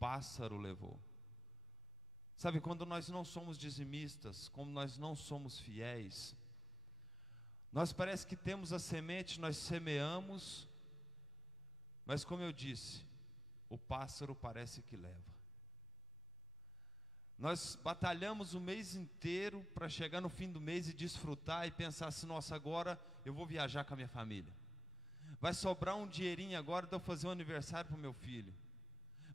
pássaro levou. Sabe, quando nós não somos dizimistas, quando nós não somos fiéis, nós parece que temos a semente, nós semeamos, mas como eu disse, o pássaro parece que leva. Nós batalhamos o mês inteiro para chegar no fim do mês e desfrutar e pensar assim, nossa, agora eu vou viajar com a minha família. Vai sobrar um dinheirinho agora de eu fazer um aniversário para o meu filho.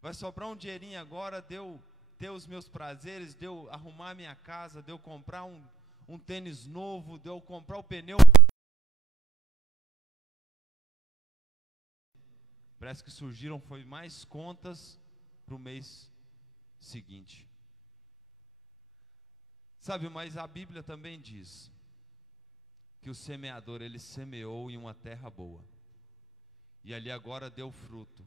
Vai sobrar um dinheirinho agora de eu ter os meus prazeres, de eu arrumar a minha casa, de eu comprar um tênis novo, de eu comprar o pneu. Parece que surgiram foi mais contas para o mês seguinte. Sabe, mas a Bíblia também diz que o semeador, ele semeou em uma terra boa. E ali agora deu fruto.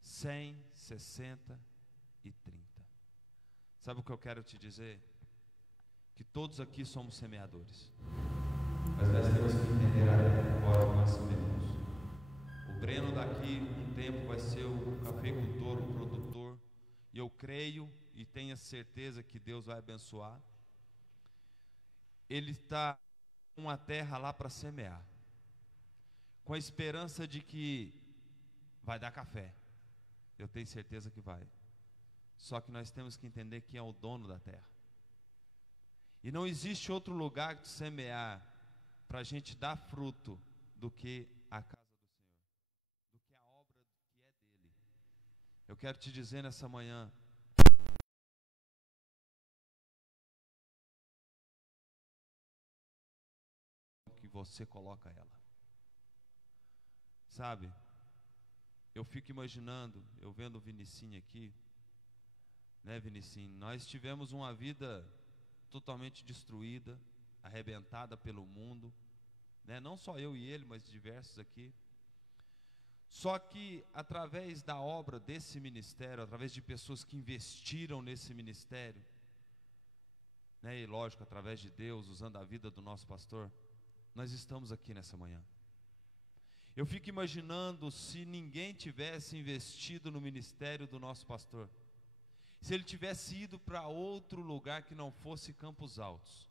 100, 60 e 30. Sabe o que eu quero te dizer? Que todos aqui somos semeadores. Mas nós temos que entender a terra qual nós semeamos. O Breno daqui um tempo vai ser o cafeicultor, o produtor. E eu creio e tenho certeza que Deus vai abençoar. Ele está com uma terra lá para semear, com a esperança de que vai dar café. Eu tenho certeza que vai. Só que nós temos que entender quem é o dono da terra. E não existe outro lugar de semear para a gente dar fruto do que a casa do Senhor, do que a obra que é dele. Eu quero te dizer nessa manhã, que você coloca ela. Sabe, eu fico imaginando, eu vendo o Vinicinho aqui, né, Vinicinho? Nós tivemos uma vida totalmente destruída, arrebentada pelo mundo, né? Não só eu e ele, mas diversos aqui. Só que através da obra desse ministério, através de pessoas que investiram nesse ministério, né, e lógico, através de Deus, usando a vida do nosso pastor, nós estamos aqui nessa manhã. Eu fico imaginando se ninguém tivesse investido no ministério do nosso pastor, se ele tivesse ido para outro lugar que não fosse Campos Altos,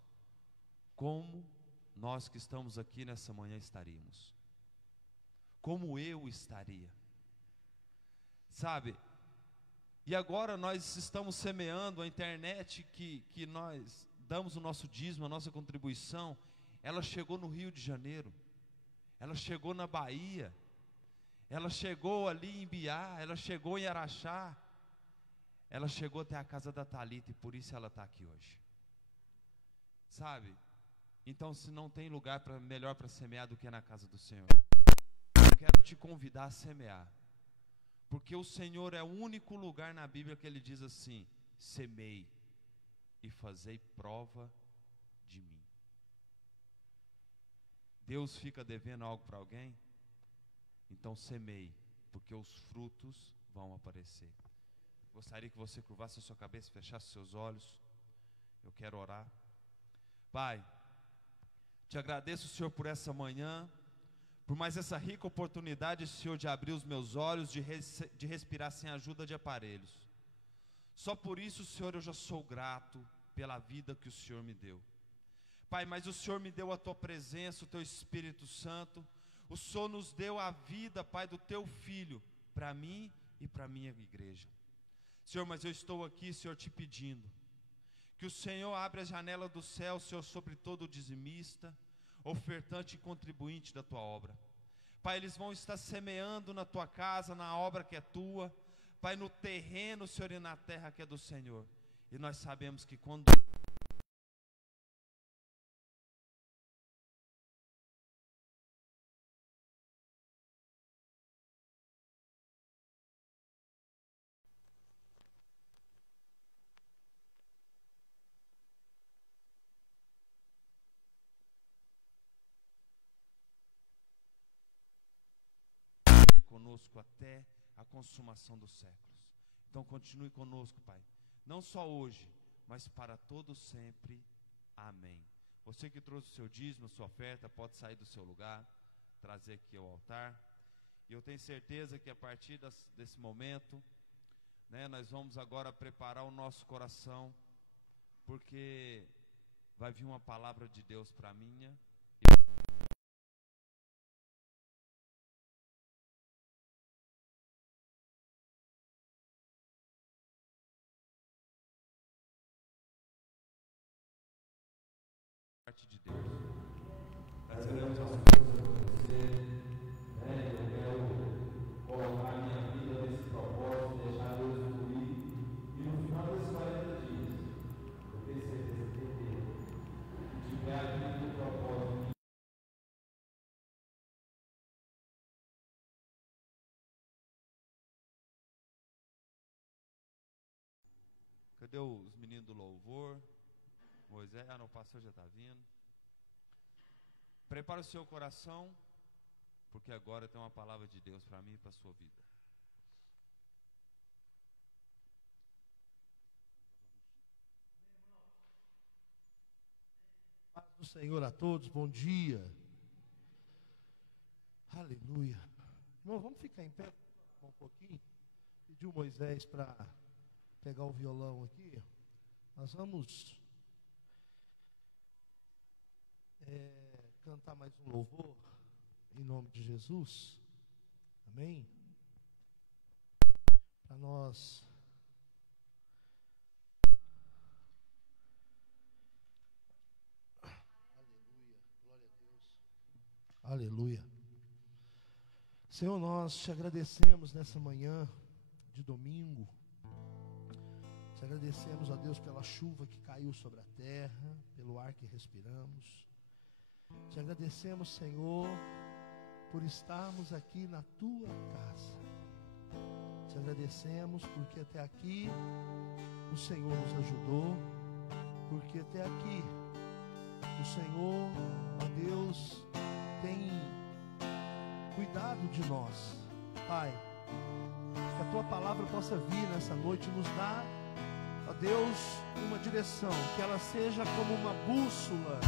como nós que estamos aqui nessa manhã estaríamos? Como eu estaria? Sabe? E agora nós estamos semeando a internet que nós damos o nosso dízimo, a nossa contribuição. Ela chegou no Rio de Janeiro, ela chegou na Bahia, ela chegou ali em Biá, ela chegou em Araxá, ela chegou até a casa da Thalita e por isso ela está aqui hoje. Sabe? Então, se não tem lugar melhor para semear do que na casa do Senhor, eu quero te convidar a semear, porque o Senhor é o único lugar na Bíblia que Ele diz assim: semei e fazei prova de mim. Deus fica devendo algo para alguém? Então semeie, porque os frutos vão aparecer. Gostaria que você curvasse a sua cabeça, fechasse seus olhos. Eu quero orar. Pai, te agradeço, Senhor, por essa manhã, por mais essa rica oportunidade, Senhor, de abrir os meus olhos, de respirar sem ajuda de aparelhos. Só por isso, Senhor, eu já sou grato pela vida que o Senhor me deu. Pai, mas o Senhor me deu a Tua presença, o Teu Espírito Santo. O Senhor nos deu a vida, Pai, do Teu Filho, para mim e para a minha igreja. Senhor, mas eu estou aqui, Senhor, te pedindo que o Senhor abra a janela do céu, Senhor, sobre todo dizimista, ofertante e contribuinte da Tua obra. Pai, eles vão estar semeando na Tua casa, na obra que é Tua, Pai, no terreno, Senhor, e na terra que é do Senhor. E nós sabemos que quando conosco até a consumação dos séculos. Então continue conosco, Pai, não só hoje, mas para todo sempre. Amém. Você que trouxe o seu dízimo, a sua oferta, pode sair do seu lugar, trazer aqui ao altar. E eu tenho certeza que a partir desse momento, né? Nós vamos agora preparar o nosso coração, porque vai vir uma palavra de Deus para a minha. Parte de Deus. Nós queremos as coisas acontecer, né? Eu quero colocar minha vida nesse propósito, deixar Deus fluir. E no final desses 40 dias, eu tenho certeza que tiver aqui no propósito. Cadê os meninos do louvor? Moisés, não, o pastor já está vindo. Prepara o seu coração, porque agora tem uma palavra de Deus para mim e para a sua vida. Paz do Senhor a todos, bom dia. Aleluia. Irmão, vamos ficar em pé um pouquinho. Pediu Moisés para pegar o violão aqui. Nós vamos cantar mais um louvor em nome de Jesus. Amém? Para nós aleluia. Senhor, nós te agradecemos nessa manhã de domingo. Te agradecemos, ó Deus, pela chuva que caiu sobre a terra, pelo ar que respiramos. Te agradecemos, Senhor, por estarmos aqui na tua casa. Te agradecemos porque até aqui o Senhor nos ajudou, porque até aqui o Senhor, ó Deus, tem cuidado de nós. Pai, que a tua palavra possa vir nessa noite e nos dar, ó Deus, uma direção, que ela seja como uma bússola.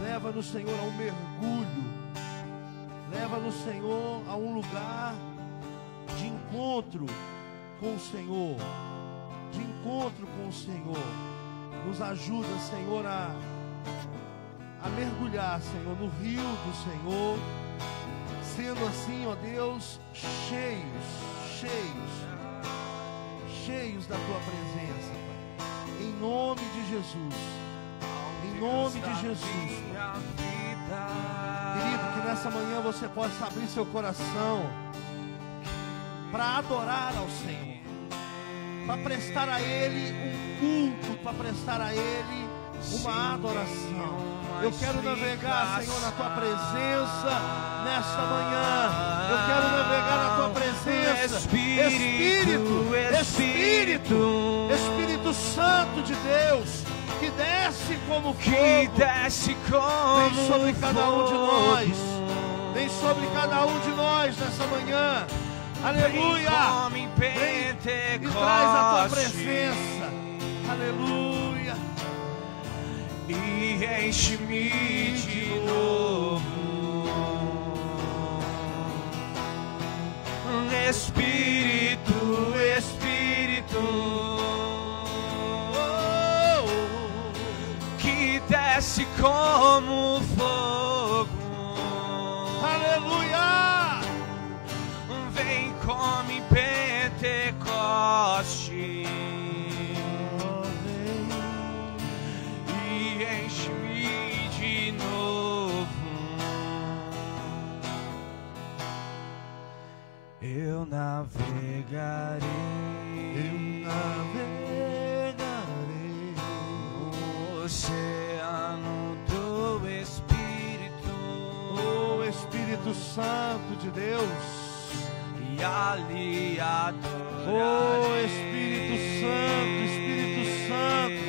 Leva-nos, Senhor, a um mergulho. Leva-nos, Senhor, a um lugar de encontro com o Senhor. De encontro com o Senhor. Nos ajuda, Senhor, a mergulhar, Senhor, no rio do Senhor. Sendo assim, ó Deus, cheios da tua presença, Pai. Em nome de Jesus. Em nome de Jesus, querido, que nessa manhã você possa abrir seu coração para adorar ao Senhor, para prestar a Ele um culto, para prestar a Ele uma adoração. Eu quero navegar, Senhor, na tua presença nesta manhã. Eu quero navegar na tua presença. Espírito Santo de Deus, que desce como fogo, vem sobre cada um de nós, vem sobre cada um de nós nessa manhã, aleluia, vem e traz a tua presença, aleluia, e enche-me de novo, Espírito, desce como fogo, aleluia, vem come Pentecoste e enche-me de novo. Eu navegarei no oceano do Espírito, o Espírito Santo de Deus, e ali adorarei. Oh Espírito Santo,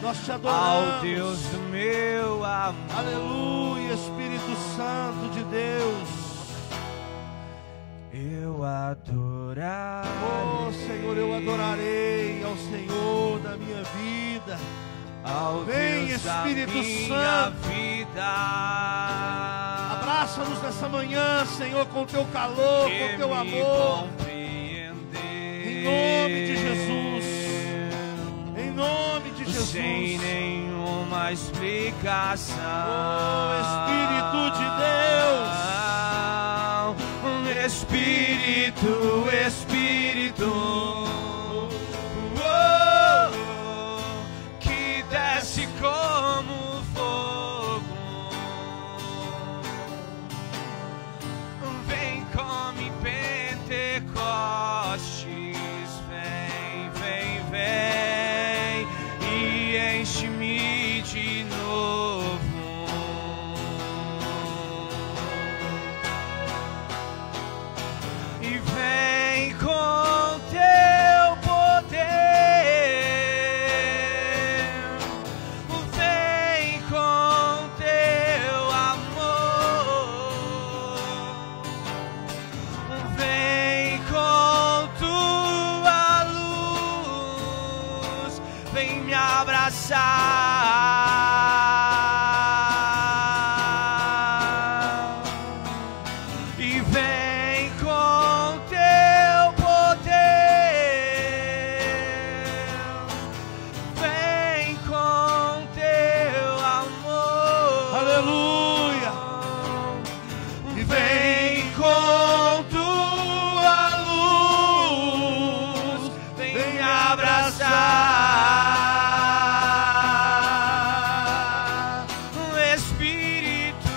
nós te adoramos, ao Deus do meu amor. Aleluia, Espírito Santo de Deus, eu adorarei. Oh Senhor, eu adorarei ao Senhor da minha vida. ó Vem, Deus da Espírito minha Santo. vida. Abraça-nos nessa manhã, Senhor, com teu calor, Que com teu me amor. compreender. Em nome de Jesus. Em nome de Jesus. Sem nenhuma explicação. Oh, Espírito de Deus. Espírito, Espírito, que desce como fogo, vem come Pentecostes, vem, vem, vem e enche-me de novo. E vem com teu poder, vem com teu amor, vem com tua luz, vem me abraçar. E vem com teu poder, vem com teu amor. Aleluia. E vem com tua luz, vem me abraçar. Espírito,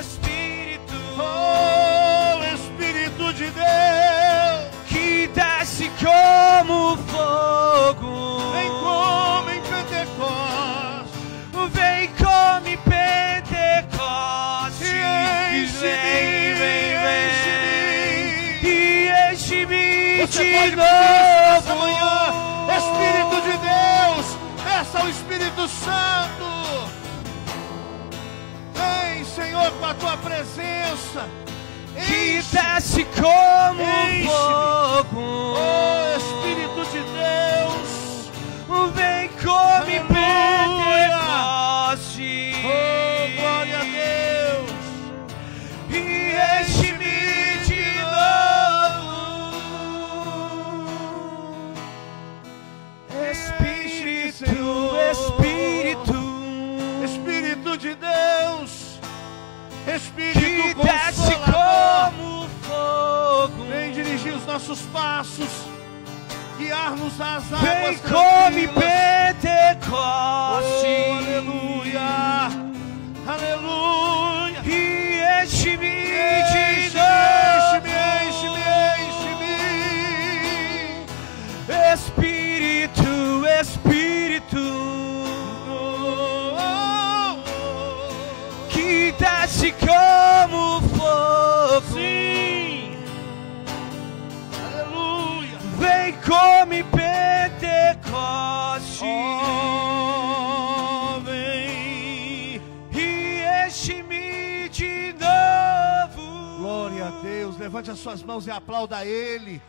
Espírito, Oh, Espírito de Deus. que desce como fogo, Vem como em Pentecostes. vem come Pentecostes, E enche-me, vem, vem, enche-me. vem, e enche-me Você de pode pedir essa novo. manhã. Espírito de Deus, peça ao Espírito Santo. Vem, Senhor, com a tua presença. Que Enche. desce como Enche-me. fogo, Oh, Espírito de Deus. vem come Aleluia. Pentecostes, Oh, glória a Deus. e enche-me de novo. Espírito, Espírito, Espírito de Deus. que Espírito desce consolador. como fogo, Vem dirigir os nossos passos, guiar-nos às águas vem come tranquilas. Pentecostes, Oh, aleluia, aleluia. e enche-me de Enche-me, novo. enche-me, enche-me. Espírito, Espírito, Oh, oh, oh. que desce como fogo, Sim, aleluia. vem come Pentecostes, Oh, vem. e enche-me de novo. Glória a Deus, levante as suas mãos e aplauda a Ele.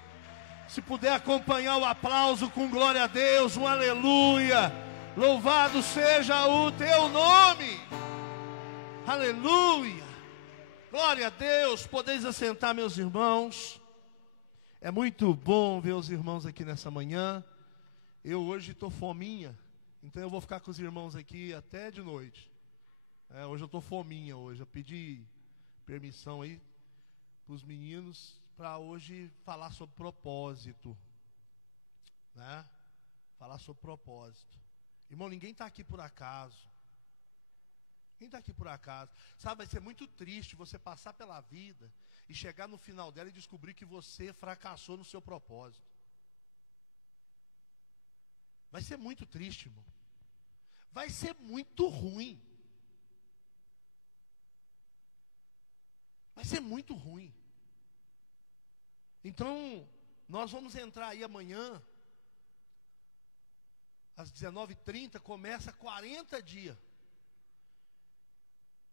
Se puder acompanhar o aplauso com glória a Deus, um aleluia. Louvado seja o teu nome. Aleluia. Glória a Deus. Podeis assentar, meus irmãos. É muito bom ver os irmãos aqui nessa manhã. Eu hoje estou fominha, então eu vou ficar com os irmãos aqui até de noite. Hoje eu estou fominha hoje. Eu pedi permissão aí para os meninos para hoje falar sobre propósito, né? Falar sobre propósito. Irmão, ninguém está aqui por acaso. Ninguém está aqui por acaso. Sabe, vai ser muito triste você passar pela vida e chegar no final dela e descobrir que você fracassou no seu propósito. Vai ser muito triste, irmão. Vai ser muito ruim. Vai ser muito ruim. Então, nós vamos entrar aí amanhã, às 19h30, começa 40 dias.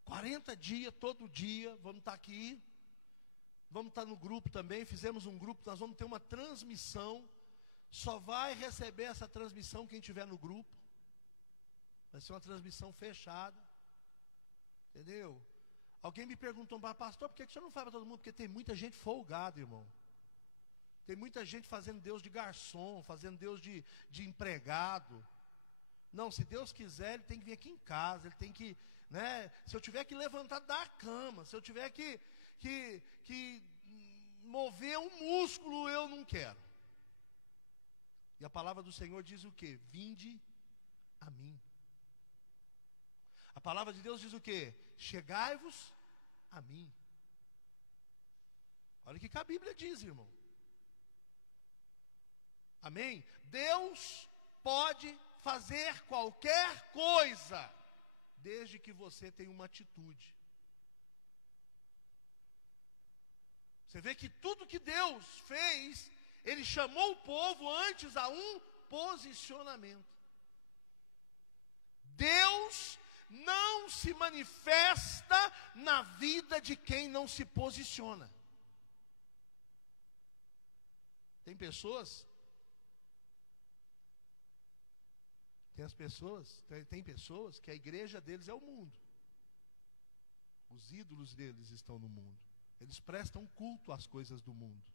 40 dias, todo dia, vamos estar aqui. Vamos estar no grupo também, fizemos um grupo, nós vamos ter uma transmissão. Só vai receber essa transmissão quem estiver no grupo. Vai ser uma transmissão fechada. Entendeu? Alguém me perguntou, pastor, por que você não faz para todo mundo? Porque tem muita gente folgada, irmão. Tem muita gente fazendo Deus de garçom, fazendo Deus de empregado. Não, se Deus quiser, Ele tem que vir aqui em casa, Ele tem que, né? Se eu tiver que levantar da cama, se eu tiver que mover um músculo, eu não quero. E a palavra do Senhor diz o quê? Vinde a mim. A palavra de Deus diz o quê? Chegai-vos a mim. Olha o que a Bíblia diz, irmão. Amém? Deus pode fazer qualquer coisa, desde que você tenha uma atitude. Você vê que tudo que Deus fez, Ele chamou o povo antes a um posicionamento. Deus não se manifesta na vida de quem não se posiciona. Tem pessoas que a igreja deles é o mundo. Os ídolos deles estão no mundo. Eles prestam culto às coisas do mundo.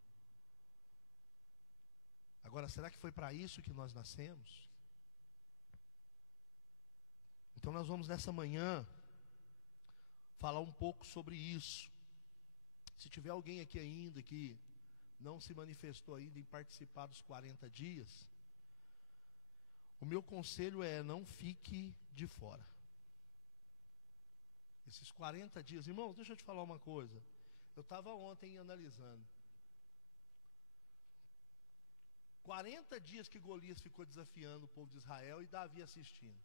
Agora, será que foi para isso que nós nascemos? Então nós vamos nessa manhã falar um pouco sobre isso. Se tiver alguém aqui ainda que não se manifestou ainda em participar dos 40 dias, o meu conselho é: não fique de fora. Esses 40 dias, irmãos, deixa eu te falar uma coisa. Eu estava ontem analisando. 40 dias que Golias ficou desafiando o povo de Israel e Davi assistindo.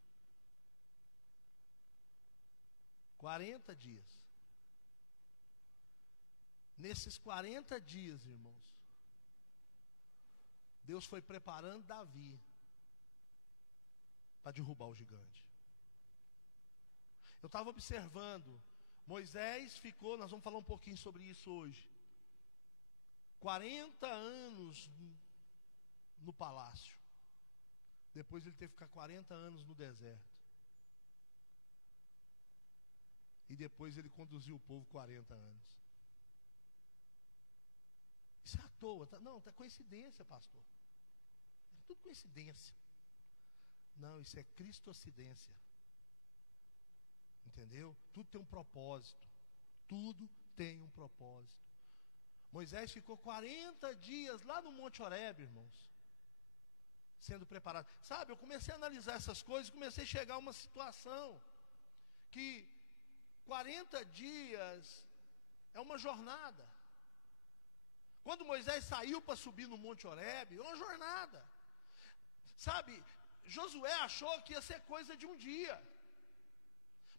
40 dias. Nesses 40 dias, irmãos, Deus foi preparando Davi para derrubar o gigante. Eu estava observando, Moisés ficou, nós vamos falar um pouquinho sobre isso hoje, 40 anos no palácio. Depois ele teve que ficar 40 anos no deserto. E depois ele conduziu o povo 40 anos. Isso é à toa. Não, é coincidência, pastor. É tudo coincidência. Não, isso é cristocidência. Entendeu? Tudo tem um propósito. Tudo tem um propósito. Moisés ficou 40 dias lá no Monte Horebe, irmãos, sendo preparado. Sabe, eu comecei a analisar essas coisas, comecei a chegar a uma situação que 40 dias é uma jornada. Quando Moisés saiu para subir no Monte Horebe, é uma jornada. Sabe, Josué achou que ia ser coisa de um dia.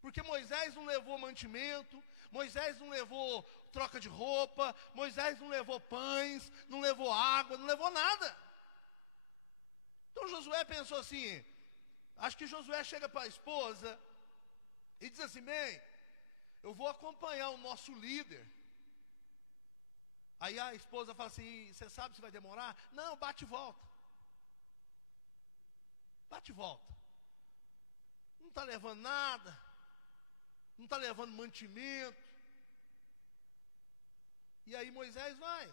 Porque Moisés não levou mantimento, Moisés não levou troca de roupa, Moisés não levou pães, não levou água, não levou nada. Então Josué pensou assim, acho que Josué chega para a esposa e diz assim: bem, eu vou acompanhar o nosso líder. Aí a esposa fala assim: você sabe se vai demorar? Não, bate e volta. Bate e volta. Não está levando nada. Não está levando mantimento. E aí Moisés vai.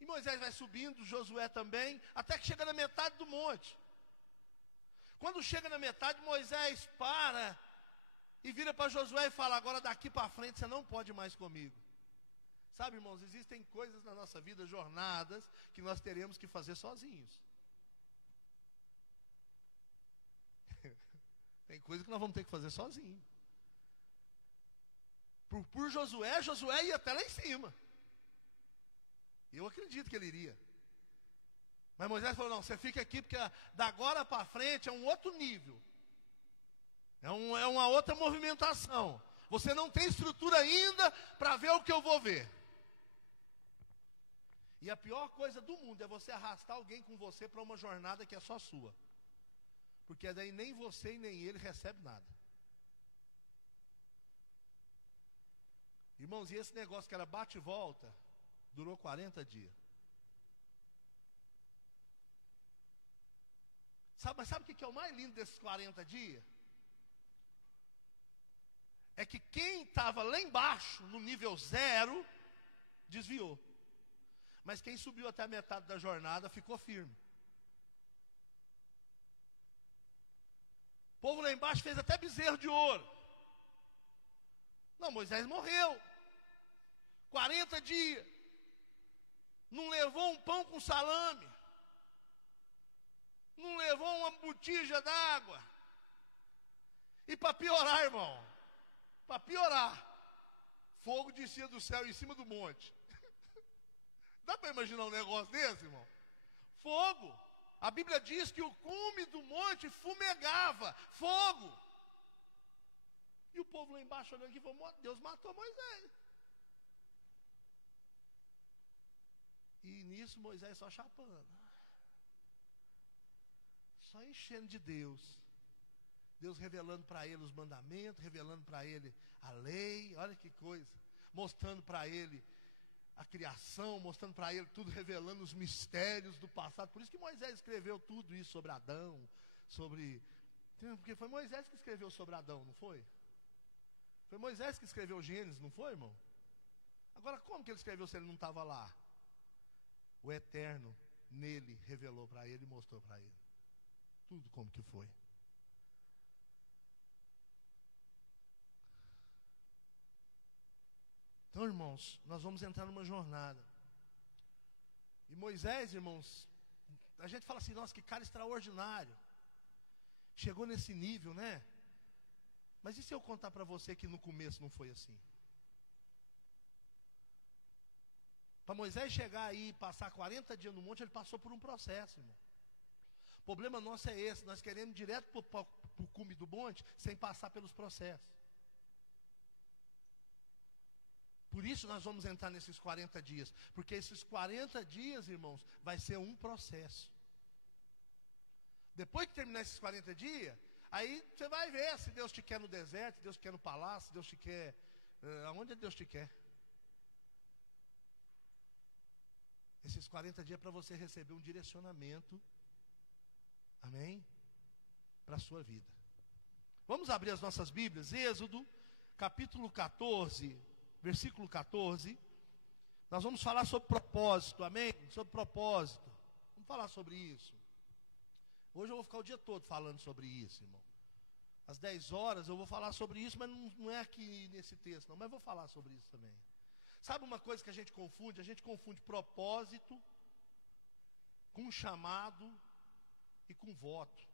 E Moisés vai subindo, Josué também, até que chega na metade do monte. Quando chega na metade, Moisés para e vira para Josué e fala: agora daqui para frente você não pode mais comigo. Sabe, irmãos, existem coisas na nossa vida, jornadas, que nós teremos que fazer sozinhos. Tem coisa que nós vamos ter que fazer sozinhos. Por Josué, Josué ia até lá em cima. Eu acredito que ele iria. Mas Moisés falou: não, você fica aqui, porque da agora para frente é um outro nível. É uma outra movimentação. Você não tem estrutura ainda para ver o que eu vou ver. E a pior coisa do mundo é você arrastar alguém com você para uma jornada que é só sua. Porque daí nem você e nem ele recebem nada. Irmãos, e esse negócio que era bate e volta, durou 40 dias. Mas sabe o que é o mais lindo desses 40 dias? é que quem estava lá embaixo, no nível 0, desviou. Mas quem subiu até a metade da jornada ficou firme. O povo lá embaixo fez até bezerro de ouro. Não, Moisés morreu. 40 dias. Não levou um pão com salame. Não levou uma botija d'água. E para piorar, irmão, para piorar, fogo descia do céu em cima do monte. Dá para imaginar um negócio desse, irmão? Fogo. A Bíblia diz que o cume do monte fumegava, fogo. E o povo lá embaixo olhando aqui e falou: Deus matou Moisés. E nisso Moisés só chapando. Só enchendo de Deus. Deus revelando para ele os mandamentos, revelando para ele a lei, olha que coisa. Mostrando para ele a criação, mostrando para ele tudo, revelando os mistérios do passado. Por isso que Moisés escreveu tudo isso sobre Adão, porque foi Moisés que escreveu sobre Adão, não foi? Foi Moisés que escreveu Gênesis, não foi, irmão? Agora, como que ele escreveu se ele não estava lá? O Eterno nele revelou para ele e mostrou para ele tudo como que foi. Então, irmãos, nós vamos entrar numa jornada. E Moisés, irmãos, a gente fala assim: nossa, que cara extraordinário. Chegou nesse nível, né? Mas e se eu contar para você que no começo não foi assim? Para Moisés chegar aí e passar 40 dias no monte, ele passou por um processo, irmão. O problema nosso é esse: nós queremos ir direto para o cume do monte, sem passar pelos processos. Por isso nós vamos entrar nesses 40 dias. Porque esses 40 dias, irmãos, vai ser um processo. Depois que terminar esses 40 dias, aí você vai ver se Deus te quer no deserto, se Deus te quer no palácio, se Deus te quer... aonde Deus te quer. Esses 40 dias é para você receber um direcionamento. Amém? Para a sua vida. Vamos abrir as nossas Bíblias. Êxodo, capítulo 14... versículo 14, nós vamos falar sobre propósito, amém? Sobre propósito, vamos falar sobre isso. Hoje eu vou ficar o dia todo falando sobre isso, irmão. Às 10 horas eu vou falar sobre isso, mas não é aqui nesse texto não, mas vou falar sobre isso também. Sabe uma coisa que a gente confunde? A gente confunde propósito com chamado e com voto.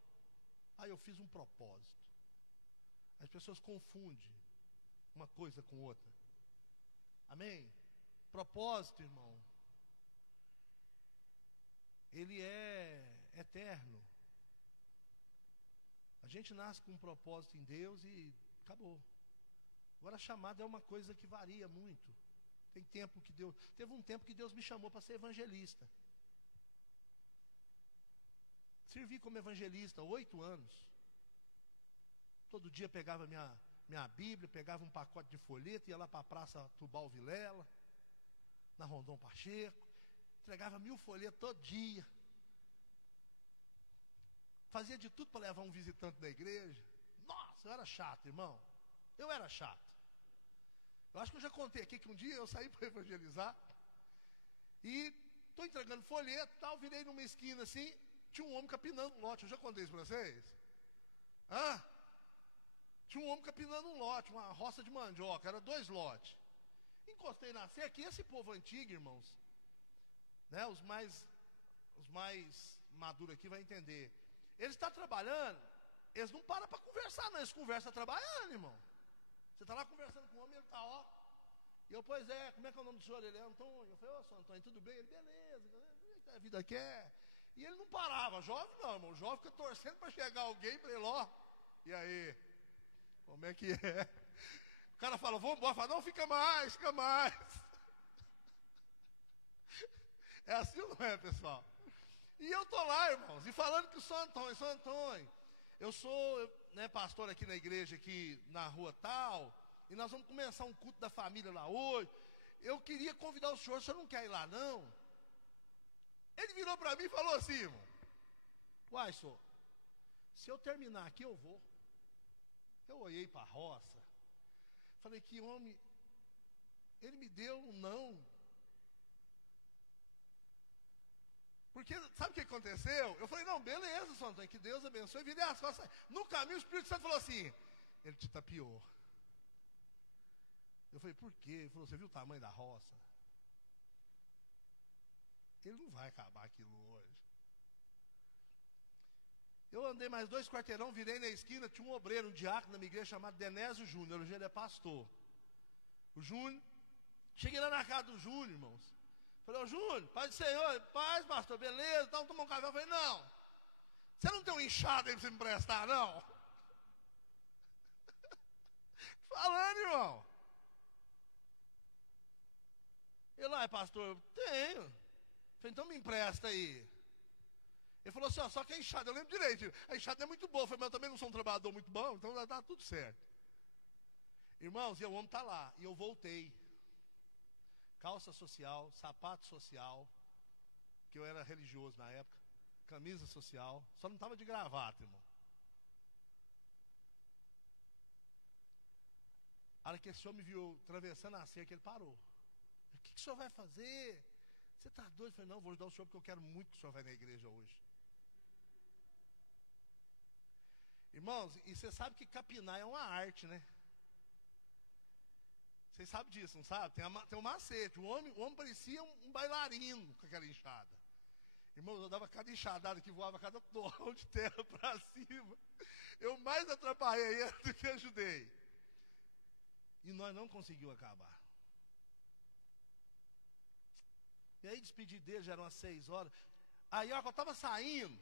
Eu fiz um propósito. As pessoas confundem uma coisa com outra. Amém? Propósito, irmão, ele é eterno. A gente nasce com um propósito em Deus e acabou. Agora, chamado é uma coisa que varia muito. Teve um tempo que Deus me chamou para ser evangelista. Servi como evangelista 8 anos. Todo dia pegava minha Bíblia, pegava um pacote de folheto, ia lá para a Praça Tubal Vilela, na Rondon Pacheco, entregava 1000 folhetos todo dia. Fazia de tudo para levar um visitante da igreja. Nossa, eu era chato, irmão. Eu era chato. Eu acho que eu já contei aqui que um dia eu saí para evangelizar, e estou entregando folheto e tal, virei numa esquina assim, tinha um homem capinando um lote. Eu já contei isso para vocês? Tinha um homem capinando um lote, uma roça de mandioca, era 2 lotes. Encostei na cerca, e esse povo antigo, irmãos, né, os mais maduros aqui vão entender. Eles estão trabalhando, eles não param para conversar, não, eles conversam trabalhando, irmão. Você está lá conversando com o homem, ele está, ó. E eu, pois é, como é que é o nome do senhor? Ele é Antônio. Eu falei: ô, senhor Antônio, tudo bem? Ele: beleza, o que a vida quer? E ele não parava, jovem não, irmão, jovem fica torcendo para chegar alguém, para ele, ó, e aí? Como é que é? O cara fala: vamos embora. Fala: não, fica mais, fica mais. É assim ou não é, pessoal? E eu estou lá, irmãos, e falando que o São Antônio, eu sou pastor aqui na igreja, aqui na rua tal, e nós vamos começar um culto da família lá hoje. Eu queria convidar o senhor não quer ir lá não? Ele virou para mim e falou assim: irmão, uai, senhor, se eu terminar aqui eu vou. Eu olhei para a roça, Falei, que homem, ele me deu um não. Porque, sabe o que aconteceu? Eu falei, não, beleza, São Antônio, que Deus abençoe, virei as costas. No caminho, o Espírito Santo falou assim, ele te tapeou. Eu falei, por quê? Ele falou, você viu o tamanho da roça? Ele não vai acabar aquilo hoje. Eu andei mais 2 quarteirão, virei na esquina, tinha um obreiro, um diácono na minha igreja chamado Denésio Júnior, hoje ele é pastor. O Júnior, cheguei lá na casa do Júnior, irmãos. Falei, ô Júnior, paz do Senhor, paz, pastor, beleza, então tomar um café. Eu falei, não, você não tem um inchado aí pra você me emprestar, não? Falando, irmão. Ele lá, pastor, eu tenho. Eu falei, então me empresta aí. Ele falou assim, ó, só que a enxada, eu lembro direito, a enxada é muito boa. Eu falei, mas eu também não sou um trabalhador muito bom, então vai dar tudo certo. Irmãos, e o homem está lá, e eu voltei. Calça social, sapato social, que eu era religioso na época, camisa social, só não estava de gravata, irmão. A hora que esse homem me viu atravessando a cerca, ele parou. O que o senhor vai fazer? Você está doido? Eu falei, não, vou ajudar o senhor porque eu quero muito que o senhor vá na igreja hoje. Irmãos, e você sabe que capinar é uma arte, né? Vocês sabem disso, não sabe? Tem um macete. O homem parecia um bailarino com aquela enxada. Irmãos, eu dava cada enxadada que voava cada torrão de terra para cima. Eu mais atrapalhei ele do que ajudei. E nós não conseguimos acabar. E aí despedi dele, já eram umas 6 horas. Aí, ó, eu estava saindo.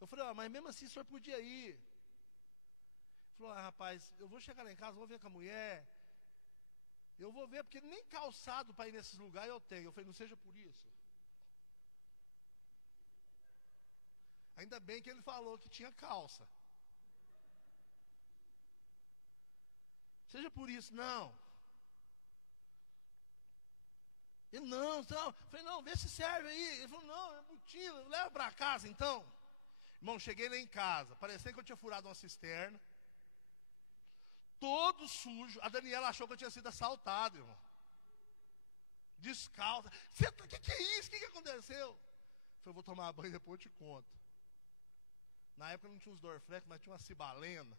Eu falei, ó, mas mesmo assim o senhor podia ir. Ele falou, ah, rapaz, eu vou chegar lá em casa, vou ver com a mulher. Eu vou ver, porque nem calçado para ir nesses lugares eu tenho. Eu falei, não seja por isso. Ainda bem que ele falou que tinha calça. Seja por isso, não. Ele, não. Eu falei, não, vê se serve aí. Ele falou, não, é botina, leva para casa então. Irmão, cheguei lá em casa, parecia que eu tinha furado uma cisterna. Todo sujo. A Daniela achou que eu tinha sido assaltado, irmão. Descalça. O que é isso? O que aconteceu? Eu falei, vou tomar banho e depois eu te conto. Na época não tinha os Dorflex, mas tinha uma cibalena.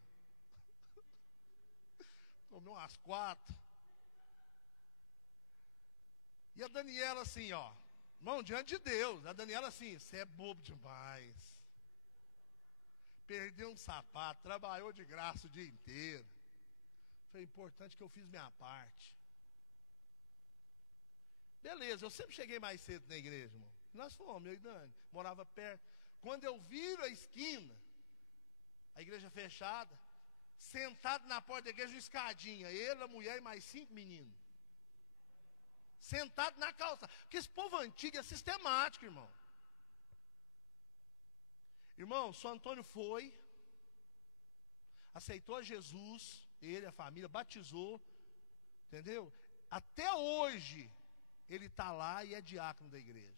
Tomei umas 4. E a Daniela assim, ó. Irmão, diante de Deus. A Daniela assim, você é bobo demais. Perdeu um sapato, trabalhou de graça o dia inteiro. Foi importante que eu fiz minha parte. Beleza, eu sempre cheguei mais cedo na igreja, irmão. Nós fomos, eu e Dani, morava perto. Quando eu viro a esquina, a igreja fechada, sentado na porta da igreja, uma escadinha, ele, a mulher e mais 5 meninos. Sentado na calça. Porque esse povo antigo é sistemático, irmão. Irmão, São Antônio foi, aceitou a Jesus, ele, a família, batizou, entendeu? Até hoje, ele está lá e é diácono da igreja.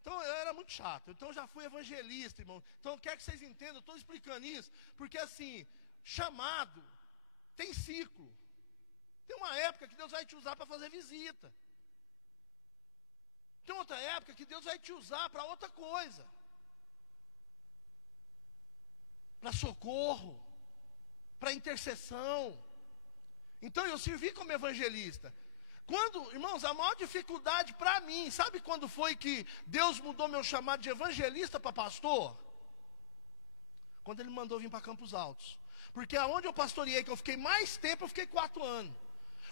Então, eu era muito chato, então eu já fui evangelista, irmão. Então, eu quero que vocês entendam, eu estou explicando isso, porque assim, chamado tem ciclo. Tem uma época que Deus vai te usar para fazer visita. Tem outra época que Deus vai te usar para outra coisa. Para socorro, para intercessão. Então eu servi como evangelista. Quando, irmãos, a maior dificuldade para mim, sabe quando foi que Deus mudou meu chamado de evangelista para pastor? Quando ele me mandou vir para Campos Altos. Porque aonde eu pastoreei, que eu fiquei mais tempo, eu fiquei 4 anos.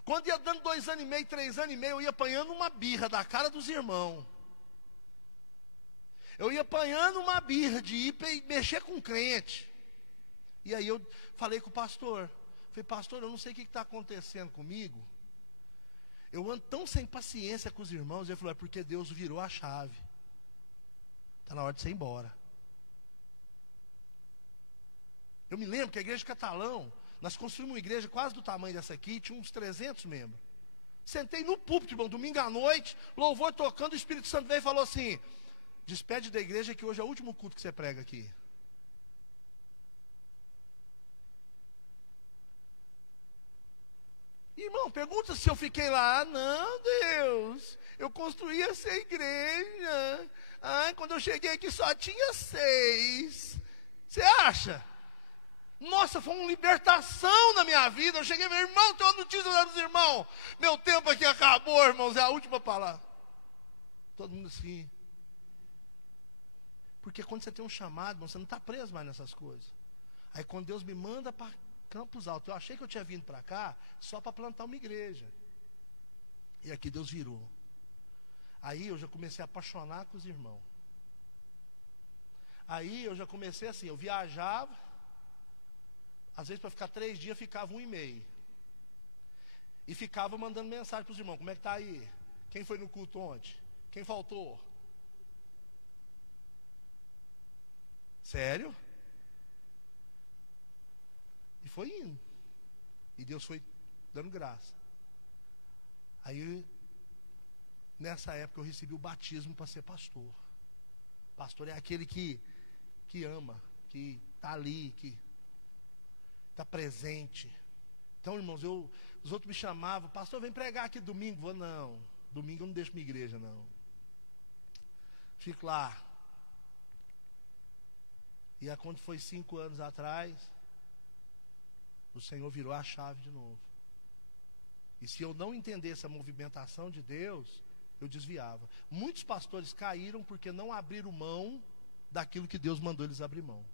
Quando ia dando 2 anos e meio, 3 anos e meio, eu ia apanhando uma birra da cara dos irmãos. Eu ia apanhando uma birra de ir mexer com crente. E aí eu falei com o pastor. Falei, pastor, eu não sei o que está acontecendo comigo. Eu ando tão sem paciência com os irmãos. Ele falou, é porque Deus virou a chave. Está na hora de você ir embora. Eu me lembro que a igreja de Catalão, nós construímos uma igreja quase do tamanho dessa aqui, tinha uns 300 membros. Sentei no púlpito, irmão, domingo à noite, louvor tocando, o Espírito Santo veio e falou assim, despede da igreja que hoje é o último culto que você prega aqui. Irmão, pergunta se eu fiquei lá. Não, Deus, eu construí essa igreja. Quando eu cheguei aqui só tinha 6. Você acha? Nossa, foi uma libertação na minha vida. Eu cheguei, meu irmão, tem uma notícia dos irmãos. Meu tempo aqui acabou, irmãos, é a última palavra. Todo mundo assim. Porque quando você tem um chamado, irmão, você não está preso mais nessas coisas. Aí quando Deus me manda para Campos Altos, eu achei que eu tinha vindo para cá só para plantar uma igreja. E aqui Deus virou. Aí eu já comecei a apaixonar com os irmãos. Aí eu já comecei assim, eu viajava, às vezes para ficar 3 dias, ficava 1 e meio. E ficava mandando mensagem para os irmãos, como é que está aí? Quem foi no culto ontem? Quem faltou? Sério? E foi indo. E Deus foi dando graça. Aí, nessa época, eu recebi o batismo para ser pastor. Pastor é aquele que ama, que está ali, que está presente. Então, irmãos, os outros me chamavam, pastor, vem pregar aqui domingo. Vou, não, domingo eu não deixo minha igreja, não. Fico lá. E quando foi 5 anos atrás, o Senhor virou a chave de novo. E se eu não entendesse a movimentação de Deus, eu desviava. Muitos pastores caíram porque não abriram mão daquilo que Deus mandou eles abrir mão.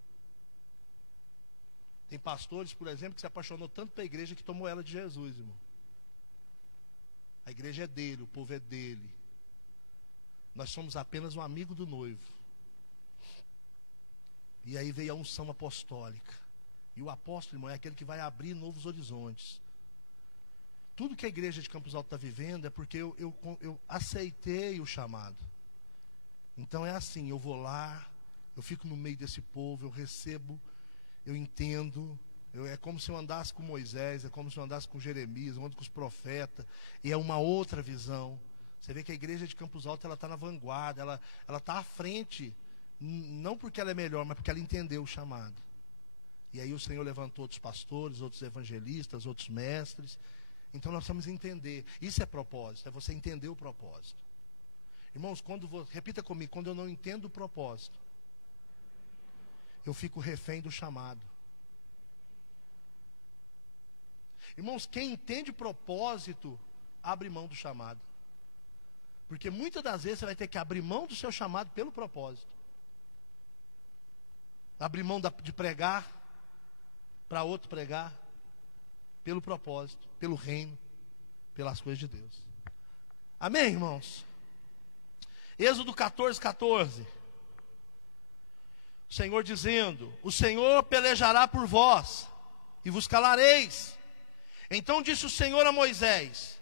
Tem pastores, por exemplo, que se apaixonou tanto pela igreja que tomou ela de Jesus, irmão. A igreja é dele, o povo é dele. Nós somos apenas um amigo do noivo. E aí veio a unção apostólica. E o apóstolo, irmão, é aquele que vai abrir novos horizontes. Tudo que a igreja de Campos Altos está vivendo é porque eu aceitei o chamado. Então é assim, eu vou lá, eu fico no meio desse povo, eu recebo, eu entendo. É como se eu andasse com Moisés, é como se eu andasse com Jeremias, eu ando com os profetas. E é uma outra visão. Você vê que a igreja de Campos Altos está na vanguarda, ela está à frente. Não porque ela é melhor, mas porque ela entendeu o chamado. E aí o Senhor levantou outros pastores, outros evangelistas, outros mestres. Então nós precisamos entender. Isso é propósito, é você entender o propósito. Irmãos, repita comigo, quando eu não entendo o propósito, eu fico refém do chamado. Irmãos, quem entende propósito, abre mão do chamado. Porque muitas das vezes você vai ter que abrir mão do seu chamado pelo propósito. Abrir mão de pregar, para outro pregar, pelo propósito, pelo reino, pelas coisas de Deus. Amém, irmãos? Êxodo 14:14. O Senhor dizendo: o Senhor pelejará por vós, e vos calareis. Então disse o Senhor a Moisés: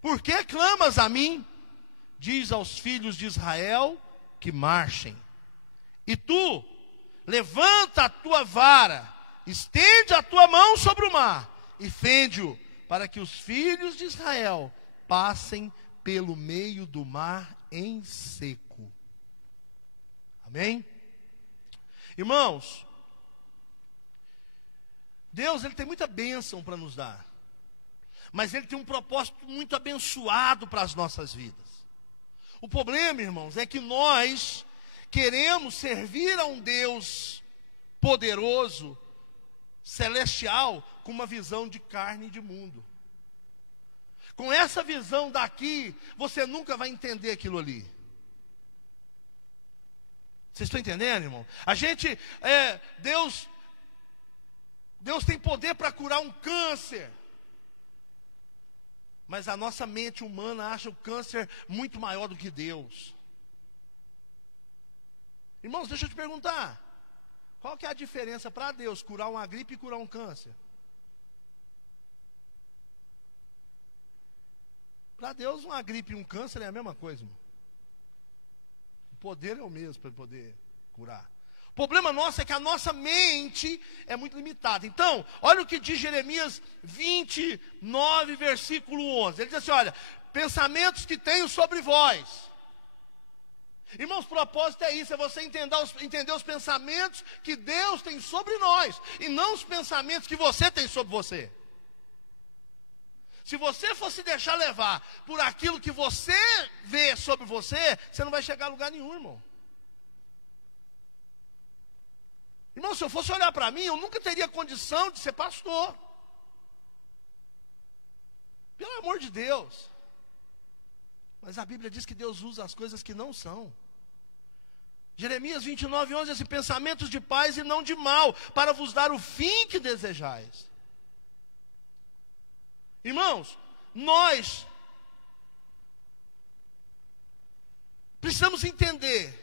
por que clamas a mim? Diz aos filhos de Israel que marchem. E tu, levanta a tua vara, estende a tua mão sobre o mar, e fende-o, para que os filhos de Israel passem pelo meio do mar em seco. Amém? Irmãos, Deus, Ele tem muita bênção para nos dar. Mas Ele tem um propósito muito abençoado para as nossas vidas. O problema, irmãos, é que nós queremos servir a um Deus poderoso, celestial, com uma visão de carne e de mundo. Com essa visão daqui, você nunca vai entender aquilo ali. Vocês estão entendendo, irmão? Deus tem poder para curar um câncer. Mas a nossa mente humana acha o câncer muito maior do que Deus. Irmãos, deixa eu te perguntar. Qual que é a diferença para Deus curar uma gripe e curar um câncer? Para Deus, uma gripe e um câncer é a mesma coisa, irmão. O poder é o mesmo para ele poder curar. O problema nosso é que a nossa mente é muito limitada. Então, olha o que diz Jeremias 29, versículo 11. Ele diz assim, olha, pensamentos que tenho sobre vós. Irmãos, o propósito é isso, é você entender os pensamentos que Deus tem sobre nós, e não os pensamentos que você tem sobre você. Se você for se deixar levar por aquilo que você vê sobre você, você não vai chegar a lugar nenhum, irmão. Irmão, se eu fosse olhar para mim, eu nunca teria condição de ser pastor. Pelo amor de Deus. Mas a Bíblia diz que Deus usa as coisas que não são. Jeremias 29:11, assim, pensamentos de paz e não de mal, para vos dar o fim que desejais. Irmãos, nós precisamos entender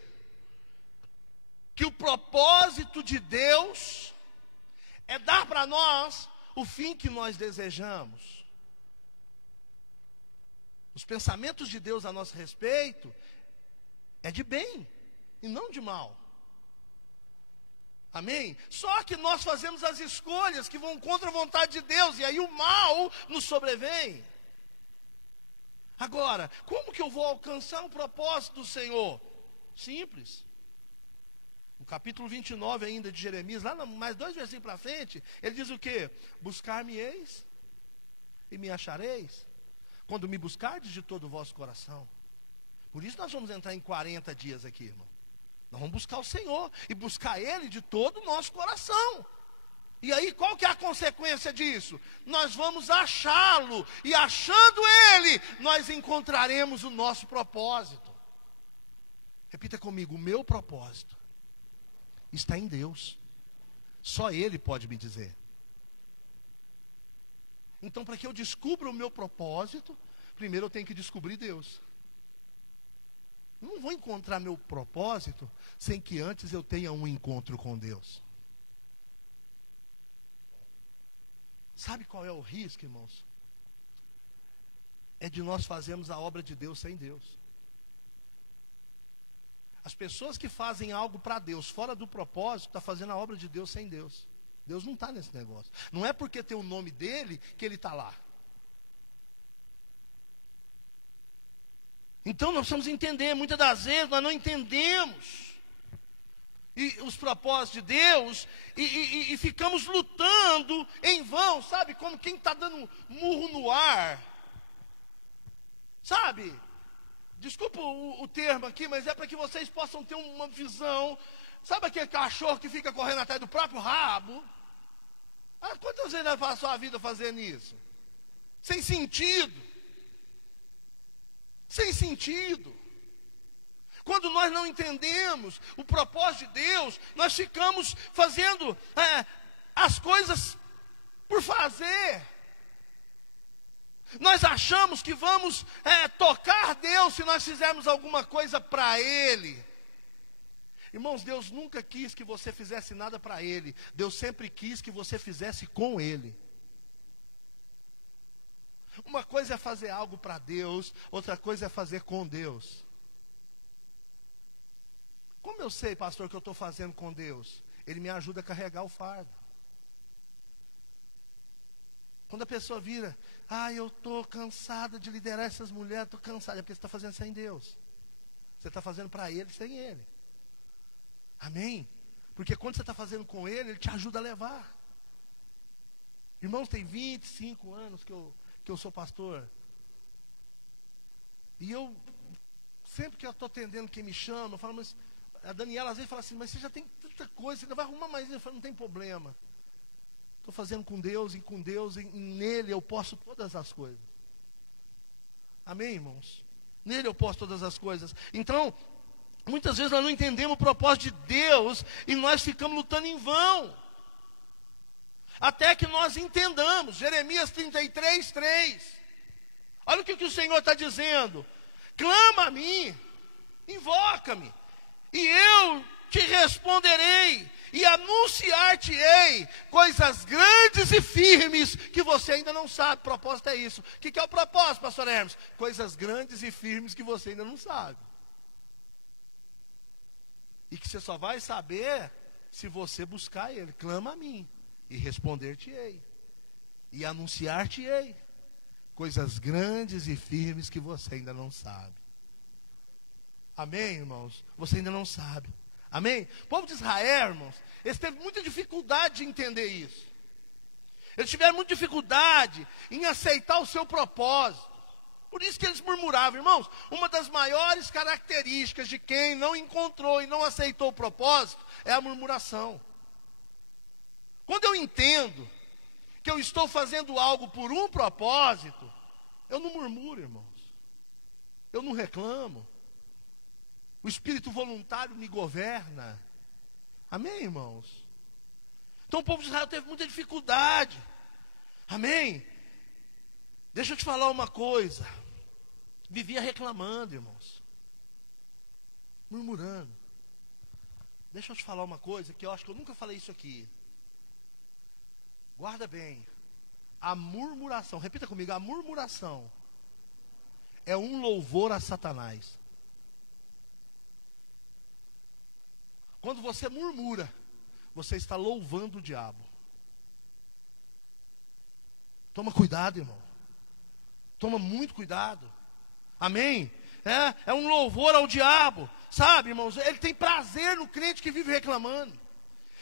que o propósito de Deus é dar para nós o fim que nós desejamos. Os pensamentos de Deus a nosso respeito é de bem e não de mal. Amém? Só que nós fazemos as escolhas que vão contra a vontade de Deus, e aí o mal nos sobrevém. Agora, como que eu vou alcançar o propósito do Senhor? Simples. No capítulo 29 ainda de Jeremias, lá mais 2 versículos para frente, ele diz o quê? Buscar-me-eis e me achareis, quando me buscardes de todo o vosso coração. Por isso nós vamos entrar em 40 dias aqui, irmão. Nós vamos buscar o Senhor e buscar Ele de todo o nosso coração. E aí qual que é a consequência disso? Nós vamos achá-lo, e achando Ele, nós encontraremos o nosso propósito. Repita comigo, o meu propósito está em Deus. Só Ele pode me dizer. Então, para que eu descubra o meu propósito, primeiro eu tenho que descobrir Deus. Não vou encontrar meu propósito sem que antes eu tenha um encontro com Deus. Sabe qual é o risco, irmãos? É de nós fazermos a obra de Deus sem Deus. As pessoas que fazem algo para Deus fora do propósito, estão fazendo a obra de Deus sem Deus. Deus não está nesse negócio. Não é porque tem o nome dele que ele está lá. Então nós precisamos entender, muitas das vezes nós não entendemos os propósitos de Deus e ficamos lutando em vão, sabe? Como quem está dando murro no ar. Sabe? Desculpa o termo aqui, mas é para que vocês possam ter uma visão. Sabe aquele cachorro que fica correndo atrás do próprio rabo? Quantas vezes passou a vida fazendo isso? Sem sentido. Sem sentido. Quando nós não entendemos o propósito de Deus, nós ficamos fazendo as coisas por fazer. Nós achamos que vamos tocar Deus se nós fizermos alguma coisa para Ele. Irmãos, Deus nunca quis que você fizesse nada para Ele. Deus sempre quis que você fizesse com Ele. Uma coisa é fazer algo para Deus, outra coisa é fazer com Deus. Como eu sei, pastor, que eu estou fazendo com Deus? Ele me ajuda a carregar o fardo. Quando a pessoa vira, eu estou cansada de liderar essas mulheres, estou cansada, é porque você está fazendo sem Deus. Você está fazendo para Ele, sem Ele. Amém? Porque quando você está fazendo com Ele, Ele te ajuda a levar. Irmãos, tem 25 anos que eu sou pastor. E eu, sempre que eu estou atendendo quem me chama, eu falo, mas a Daniela às vezes fala assim, mas você já tem tanta coisa, você ainda vai arrumar mais isso. Eu falo, não tem problema. Estou fazendo com Deus, e nele eu posso todas as coisas. Amém, irmãos? Nele eu posso todas as coisas. Então, muitas vezes nós não entendemos o propósito de Deus e nós ficamos lutando em vão. Até que nós entendamos. Jeremias 33:3. Olha o que o Senhor está dizendo. Clama a mim, invoca-me, e eu te responderei, e anunciar-te-ei coisas grandes e firmes que você ainda não sabe. O propósito é isso. O que é o propósito, pastor Hermes? Coisas grandes e firmes que você ainda não sabe. E que você só vai saber se você buscar Ele. Clama a mim, e responder-te-ei, e anunciar-te-ei coisas grandes e firmes que você ainda não sabe. Amém, irmãos? Você ainda não sabe. Amém? O povo de Israel, irmãos, eles teve muita dificuldade de entender isso. Eles tiveram muita dificuldade em aceitar o seu propósito. Por isso que eles murmuravam, irmãos. Uma das maiores características de quem não encontrou e não aceitou o propósito é a murmuração. Quando eu entendo que eu estou fazendo algo por um propósito, eu não murmuro, irmãos. Eu não reclamo. O espírito voluntário me governa. Amém, irmãos? Então o povo de Israel teve muita dificuldade. Amém? Deixa eu te falar uma coisa. Vivia reclamando, irmãos. Murmurando. Deixa eu te falar uma coisa que eu acho que eu nunca falei isso aqui. Guarda bem. A murmuração, repita comigo, a murmuração é um louvor a Satanás. Quando você murmura, você está louvando o diabo. Toma cuidado, irmão. Toma muito cuidado. Amém? É um louvor ao diabo. Sabe, irmãos, ele tem prazer no crente que vive reclamando.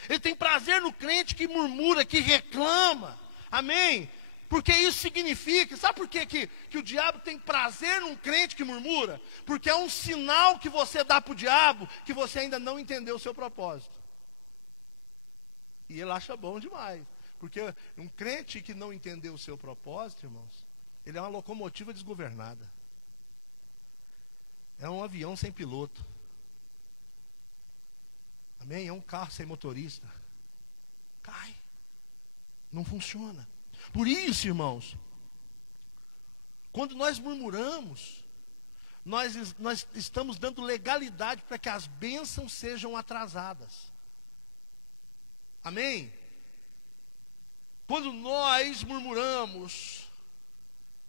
Ele tem prazer no crente que murmura, que reclama. Amém? Porque isso significa, sabe por quê que o diabo tem prazer num crente que murmura? Porque é um sinal que você dá para o diabo que você ainda não entendeu o seu propósito. E ele acha bom demais. Porque um crente que não entendeu o seu propósito, irmãos, ele é uma locomotiva desgovernada. É um avião sem piloto. Amém? É um carro sem motorista. Cai. Não funciona. Por isso, irmãos, quando nós murmuramos, nós estamos dando legalidade para que as bênçãos sejam atrasadas. Amém? Quando nós murmuramos,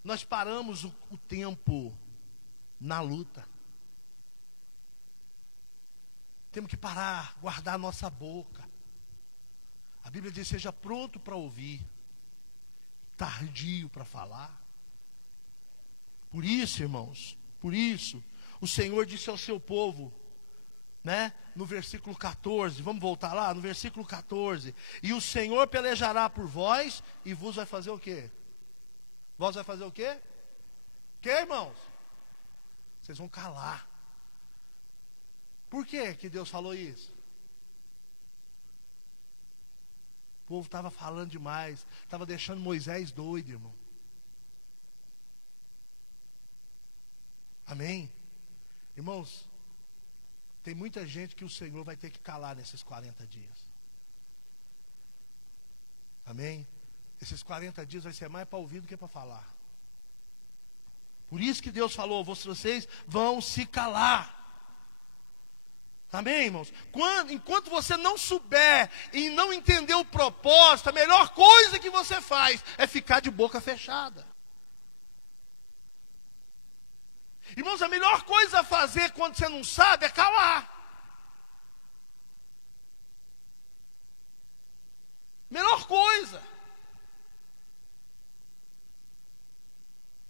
nós paramos o tempo na luta. Temos que parar, guardar a nossa boca. A Bíblia diz, seja pronto para ouvir, tardio para falar. Por isso, irmãos, por isso, o Senhor disse ao seu povo, né, no versículo 14, vamos voltar lá, no versículo 14, e o Senhor pelejará por vós, e vos vai fazer o quê? Vós vai fazer o quê? O quê, irmãos? Vocês vão calar. Por que Deus falou isso? O povo estava falando demais, estava deixando Moisés doido, irmão. Amém? Irmãos, tem muita gente que o Senhor vai ter que calar nesses 40 dias. Amém? Esses 40 dias vai ser mais para ouvir do que para falar. Por isso que Deus falou, vocês vão se calar. Amém, irmãos? Enquanto você não souber e não entender o propósito, a melhor coisa que você faz é ficar de boca fechada. Irmãos, a melhor coisa a fazer quando você não sabe é calar. Melhor coisa.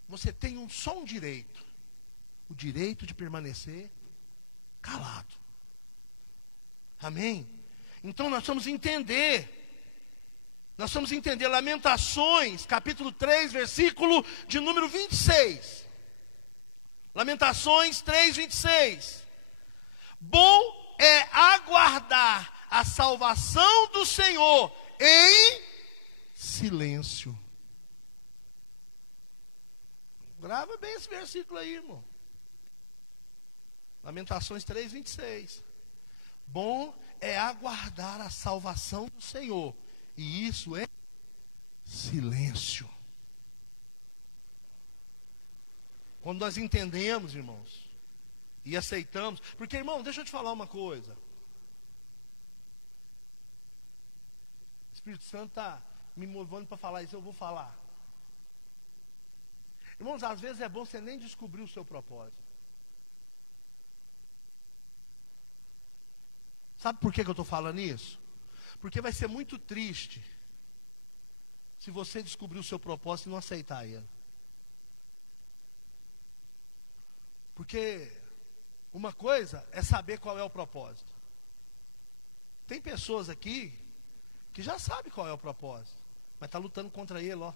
Você tem só um direito. O direito de permanecer calado. Amém? Então nós vamos entender. Nós vamos entender Lamentações, capítulo 3, versículo de número 26. Lamentações 3, 26. Bom é aguardar a salvação do Senhor em silêncio. Grava bem esse versículo aí, irmão. Lamentações 3, 26. Bom é aguardar a salvação do Senhor. E isso é silêncio. Quando nós entendemos, irmãos, e aceitamos. Porque, irmão, deixa eu te falar uma coisa. O Espírito Santo está me movendo para falar isso, eu vou falar. Irmãos, às vezes é bom você nem descobrir o seu propósito. Sabe por que eu estou falando isso? Porque vai ser muito triste se você descobrir o seu propósito e não aceitar ele. Porque uma coisa é saber qual é o propósito. Tem pessoas aqui que já sabem qual é o propósito. Mas está lutando contra ele, ó.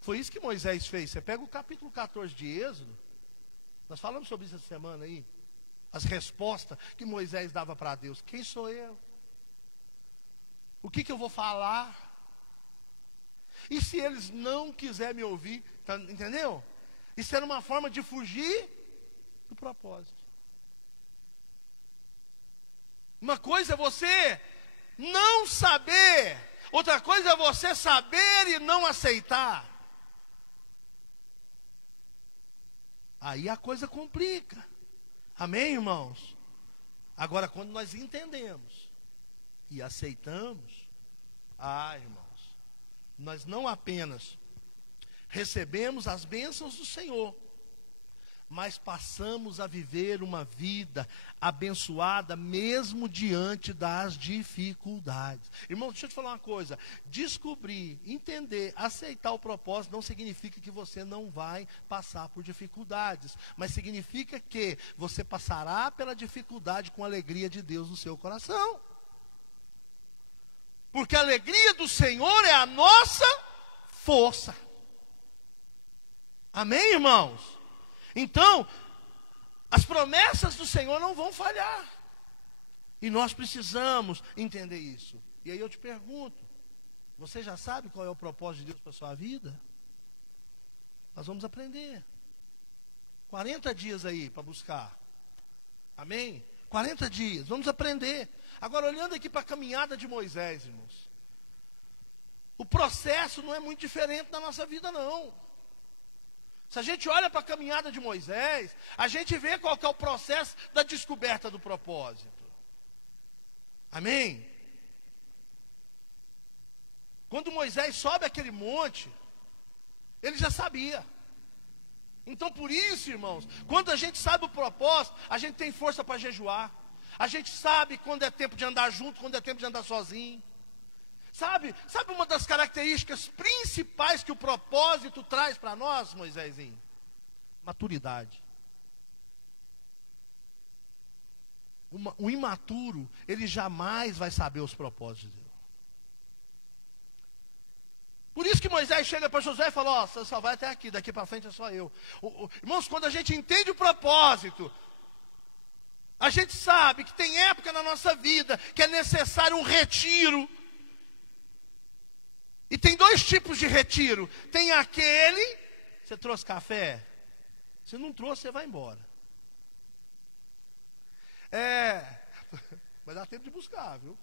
Foi isso que Moisés fez. Você pega o capítulo 14 de Êxodo. Nós falamos sobre isso essa semana aí. As respostas que Moisés dava para Deus. Quem sou eu? O que eu vou falar? E se eles não quiserem me ouvir? Tá, entendeu? Isso era uma forma de fugir do propósito. Uma coisa é você não saber. Outra coisa é você saber e não aceitar. Aí a coisa complica. Amém, irmãos? Agora, quando nós entendemos e aceitamos, irmãos, nós não apenas recebemos as bênçãos do Senhor, mas passamos a viver uma vida abençoada mesmo diante das dificuldades. Irmão, deixa eu te falar uma coisa. Descobrir, entender, aceitar o propósito não significa que você não vai passar por dificuldades, mas significa que você passará pela dificuldade com a alegria de Deus no seu coração. Porque a alegria do Senhor é a nossa força. Amém, irmãos? Então, as promessas do Senhor não vão falhar. E nós precisamos entender isso. E aí eu te pergunto, você já sabe qual é o propósito de Deus para a sua vida? Nós vamos aprender. 40 dias aí para buscar. Amém? 40 dias, vamos aprender. Agora, olhando aqui para a caminhada de Moisés, irmãos. O processo não é muito diferente da nossa vida, não. Se a gente olha para a caminhada de Moisés, a gente vê qual que é o processo da descoberta do propósito. Amém? Quando Moisés sobe aquele monte, ele já sabia. Então por isso, irmãos, quando a gente sabe o propósito, a gente tem força para jejuar. A gente sabe quando é tempo de andar junto, quando é tempo de andar sozinho. Sabe uma das características principais que o propósito traz para nós, Moisésinho? Maturidade. O imaturo, ele jamais vai saber os propósitos de Deus. Por isso que Moisés chega para Josué e fala, você só vai até aqui, daqui para frente é só eu. Irmãos, quando a gente entende o propósito, a gente sabe que tem época na nossa vida que é necessário um retiro. E tem dois tipos de retiro. Tem aquele, você trouxe café? Se não trouxe, você vai embora. Vai dar tempo de buscar, viu?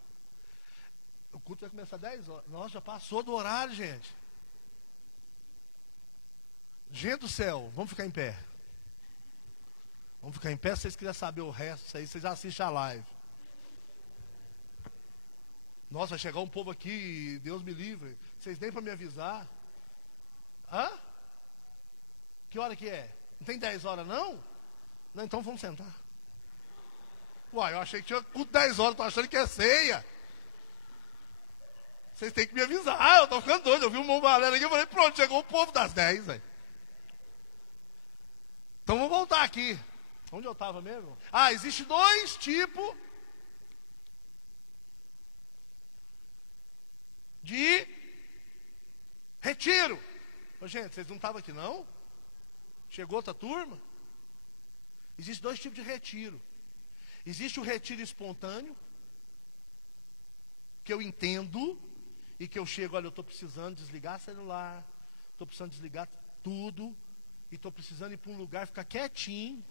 O culto vai começar 10 horas. Nossa, já passou do horário, gente. Gente do céu, vamos ficar em pé. Vamos ficar em pé, se vocês quiserem saber o resto, isso aí, vocês assistem a live. Nossa, vai chegar um povo aqui, Deus me livre. Vocês nem para me avisar. Hã? Que hora que é? Não tem 10 horas não? Não, então vamos sentar. Uai, eu achei que tinha culto 10 horas, tô achando que é ceia. Vocês têm que me avisar, eu tô ficando doido. Eu vi uma galera aqui, eu falei, pronto, chegou o povo das 10, velho. Então vamos voltar aqui. Onde eu estava mesmo? Existe dois tipos de retiro. Ô, gente, vocês não estavam aqui não? Chegou outra turma? Existem dois tipos de retiro. Existe o retiro espontâneo, que eu entendo, e que eu chego, olha, eu estou precisando desligar celular, estou precisando desligar tudo, e estou precisando ir para um lugar, ficar quietinho.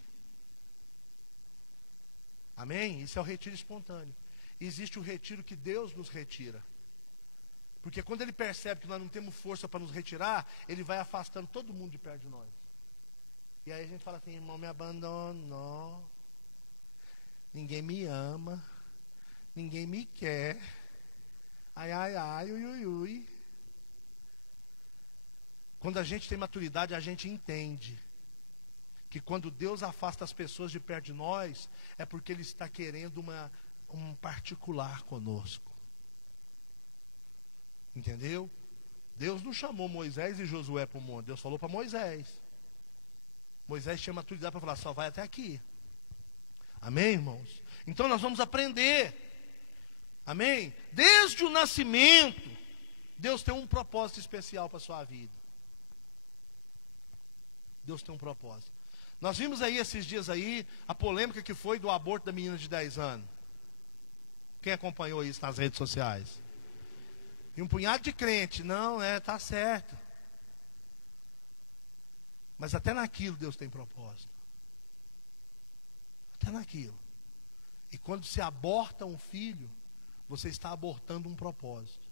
Amém? Isso é o retiro espontâneo. Existe o retiro que Deus nos retira. Porque quando Ele percebe que nós não temos força para nos retirar, Ele vai afastando todo mundo de perto de nós. E aí a gente fala assim, irmão, me abandonou. Ninguém me ama. Ninguém me quer. Ai, ai, ai, ui, ui, ui. Quando a gente tem maturidade, a gente entende que quando Deus afasta as pessoas de perto de nós, é porque Ele está querendo um particular conosco. Entendeu? Deus não chamou Moisés e Josué para o monte. Deus falou para Moisés. Moisés tinha maturidade para falar, só vai até aqui. Amém, irmãos? Então nós vamos aprender. Amém? Desde o nascimento, Deus tem um propósito especial para a sua vida. Deus tem um propósito. Nós vimos aí esses dias aí a polêmica que foi do aborto da menina de 10 anos. Quem acompanhou isso nas redes sociais? E um punhado de crente, não, tá certo. Mas até naquilo Deus tem propósito. Até naquilo. E quando se aborta um filho, você está abortando um propósito.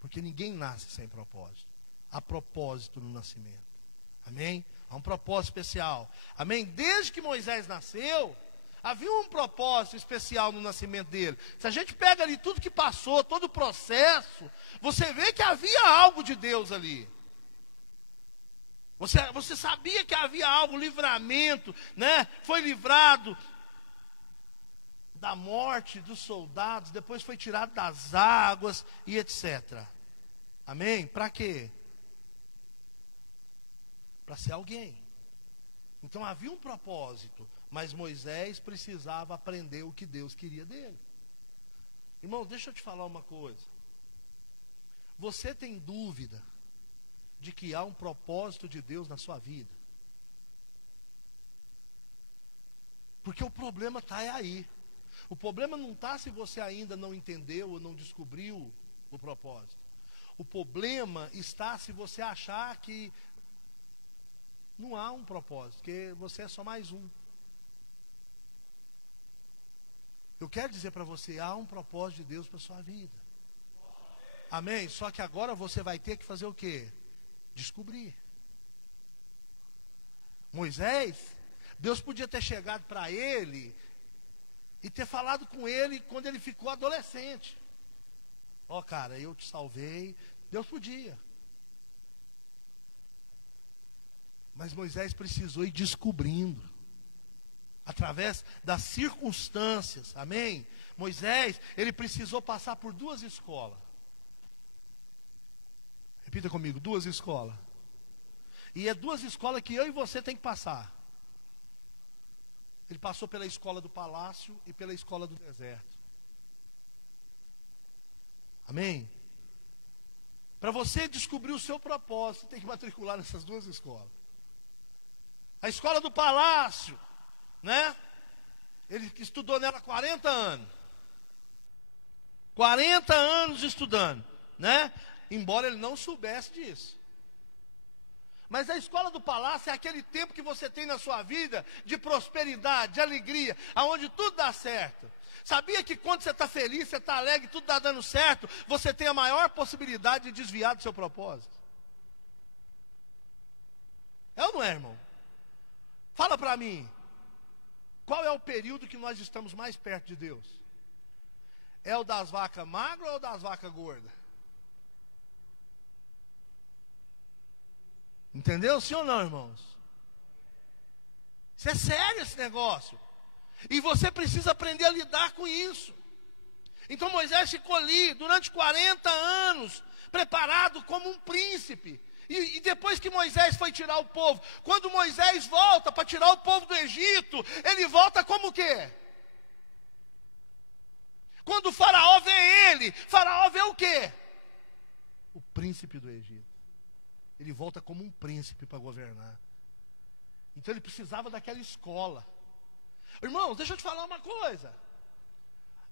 Porque ninguém nasce sem propósito. Há propósito no nascimento. Amém? Há um propósito especial. Amém? Desde que Moisés nasceu, havia um propósito especial no nascimento dele. Se a gente pega ali tudo que passou, todo o processo, você vê que havia algo de Deus ali. Você sabia que havia algo, livramento, né? Foi livrado da morte dos soldados, depois foi tirado das águas e etc. Amém? Para quê? Para ser alguém. Então havia um propósito, mas Moisés precisava aprender o que Deus queria dele. Irmão, deixa eu te falar uma coisa. Você tem dúvida de que há um propósito de Deus na sua vida? Porque o problema está aí. O problema não está se você ainda não entendeu ou não descobriu o propósito. O problema está se você achar que não há um propósito, que você é só mais um. Eu quero dizer para você, há um propósito de Deus para a sua vida. Amém? Só que agora você vai ter que fazer o quê? Descobrir. Moisés, Deus podia ter chegado para ele e ter falado com ele quando ele ficou adolescente. Ó, cara, eu te salvei. Deus podia. Mas Moisés precisou ir descobrindo. Através das circunstâncias. Amém? Moisés, ele precisou passar por 2 escolas. Repita comigo, 2 escolas. E é 2 escolas que eu e você tem que passar. Ele passou pela escola do palácio e pela escola do deserto. Amém? Para você descobrir o seu propósito, tem que matricular nessas 2 escolas. A escola do palácio, né? Ele estudou nela 40 anos. 40 anos estudando, né? Embora ele não soubesse disso. Mas a escola do palácio é aquele tempo que você tem na sua vida de prosperidade, de alegria, aonde tudo dá certo. Sabia que quando você está feliz, você está alegre, tudo está dando certo, você tem a maior possibilidade de desviar do seu propósito? É ou não é, irmão? Fala para mim, qual é o período que nós estamos mais perto de Deus? É o das vacas magras ou das vacas gordas? Entendeu? Sim ou não, irmãos? Isso é sério esse negócio. E você precisa aprender a lidar com isso. Então Moisés ficou ali durante 40 anos, preparado como um príncipe. E depois que Moisés foi tirar o povo, quando Moisés volta para tirar o povo do Egito, ele volta como o quê? Quando o faraó vê ele, faraó vê o quê? O príncipe do Egito. Ele volta como um príncipe para governar. Então ele precisava daquela escola. Irmãos, deixa eu te falar uma coisa.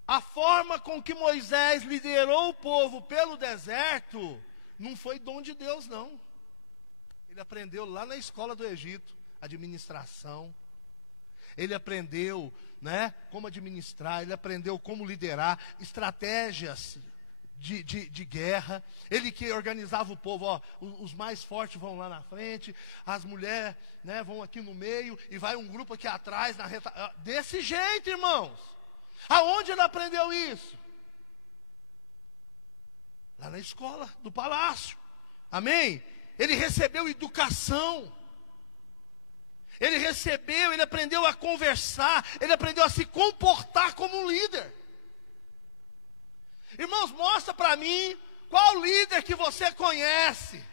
A forma com que Moisés liderou o povo pelo deserto não foi dom de Deus, não. Ele aprendeu lá na escola do Egito, administração. Ele aprendeu, né, como administrar, ele aprendeu como liderar, estratégias de guerra. Ele que organizava o povo, ó, os mais fortes vão lá na frente, as mulheres, né, vão aqui no meio, e vai um grupo aqui atrás, na reta. Desse jeito, irmãos. Aonde ele aprendeu isso? Lá na escola do palácio. Amém? Ele recebeu educação. Ele aprendeu a conversar, ele aprendeu a se comportar como um líder. Irmãos, mostra para mim qual líder que você conhece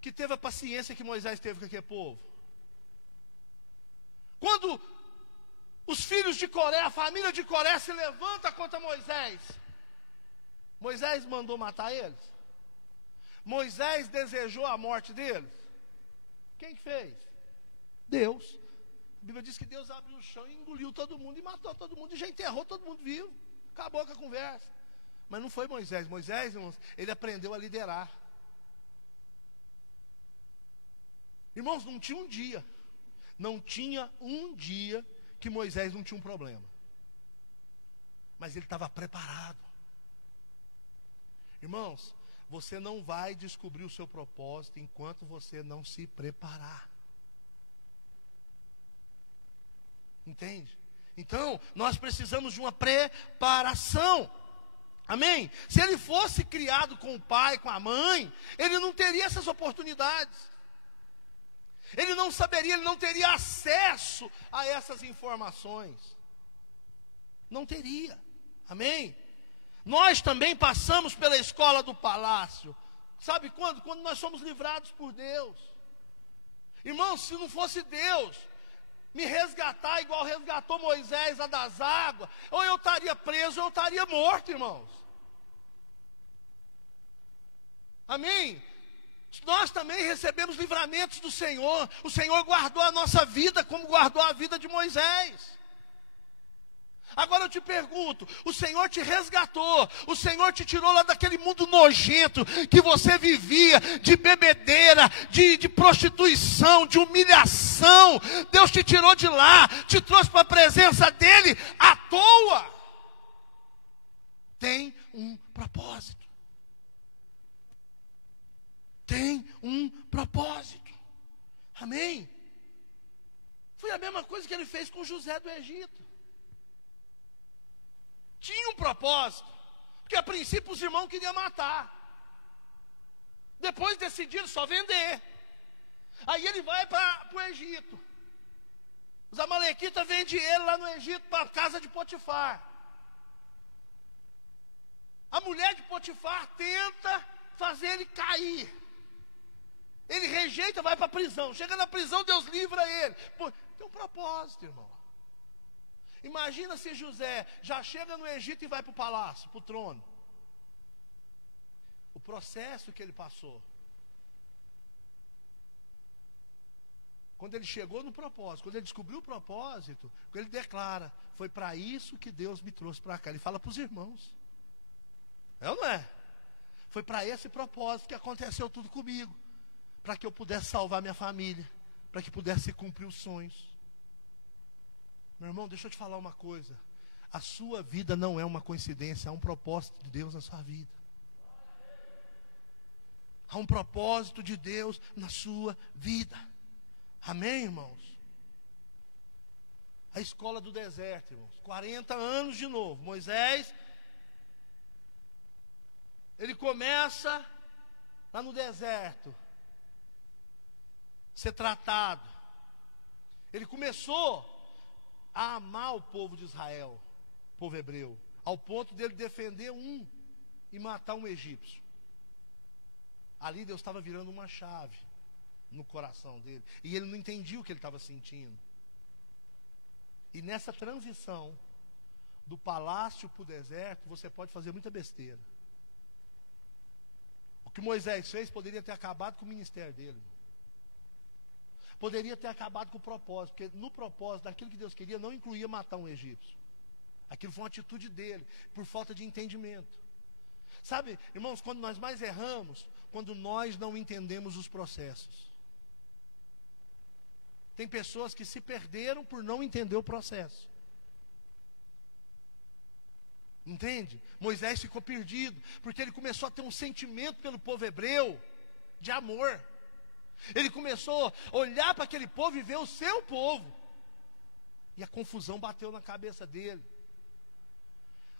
que teve a paciência que Moisés teve com aquele povo. Quando Os filhos de Coré, a família de Coré se levanta contra Moisés. Moisés mandou matar eles? Moisés desejou a morte deles? Quem que fez? Deus. A Bíblia diz que Deus abriu o chão e engoliu todo mundo e matou todo mundo e já enterrou todo mundo vivo. Acabou com a conversa. Mas não foi Moisés. Moisés, irmãos, ele aprendeu a liderar. Irmãos, não tinha um dia que Moisés não tinha um problema. Mas ele estava preparado. Irmãos, você não vai descobrir o seu propósito enquanto você não se preparar. Entende? Então, nós precisamos de uma preparação. Amém? Se ele fosse criado com o pai, com a mãe, ele não teria essas oportunidades. Ele não saberia, ele não teria acesso a essas informações. Não teria. Amém? Nós também passamos pela escola do palácio. Sabe quando? Quando nós somos livrados por Deus. Irmãos, se não fosse Deus me resgatar igual resgatou Moisés lá das águas, ou eu estaria preso, ou eu estaria morto, irmãos. Amém? Nós também recebemos livramentos do Senhor. O Senhor guardou a nossa vida como guardou a vida de Moisés. Agora eu te pergunto, o Senhor te resgatou, o Senhor te tirou lá daquele mundo nojento que você vivia, de bebedeira, de prostituição, de humilhação. Deus te tirou de lá, te trouxe para a presença dEle à toa. Tem um propósito. Tem um propósito. Amém? Foi a mesma coisa que ele fez com José do Egito. Tinha um propósito, porque a princípio os irmãos queriam matar. Depois decidiram só vender. Aí ele vai para o Egito. Os amalequitas vendem ele lá no Egito para a casa de Potifar. A mulher de Potifar tenta fazer ele cair. Ele rejeita, vai para a prisão. Chega na prisão, Deus livra ele. Pô, tem um propósito, irmão. Imagina se José já chega no Egito e vai para o palácio, para o trono. O processo que ele passou. Quando ele chegou no propósito, quando ele descobriu o propósito, ele declara, foi para isso que Deus me trouxe para cá. Ele fala para os irmãos. É ou não é? Foi para esse propósito que aconteceu tudo comigo. Para que eu pudesse salvar minha família. Para que pudesse cumprir os sonhos. Meu irmão, deixa eu te falar uma coisa. A sua vida não é uma coincidência, há um propósito de Deus na sua vida. Há um propósito de Deus na sua vida. Amém, irmãos? A escola do deserto, irmãos. 40 anos de novo. Moisés, ele começa lá no deserto, ser tratado. Ele começou a amar o povo de Israel, o povo hebreu, ao ponto dele defender um e matar um egípcio. Ali Deus estava virando uma chave no coração dele, e ele não entendia o que ele estava sentindo. E nessa transição do palácio para o deserto, você pode fazer muita besteira. O que Moisés fez poderia ter acabado com o ministério dele. Poderia ter acabado com o propósito, porque no propósito daquilo que Deus queria, não incluía matar um egípcio. Aquilo foi uma atitude dele, por falta de entendimento. Sabe, irmãos, quando nós mais erramos, quando nós não entendemos os processos. Tem pessoas que se perderam por não entender o processo. Entende? Moisés ficou perdido, porque ele começou a ter um sentimento pelo povo hebreu, de amor. Ele começou a olhar para aquele povo e ver o seu povo. E a confusão bateu na cabeça dele.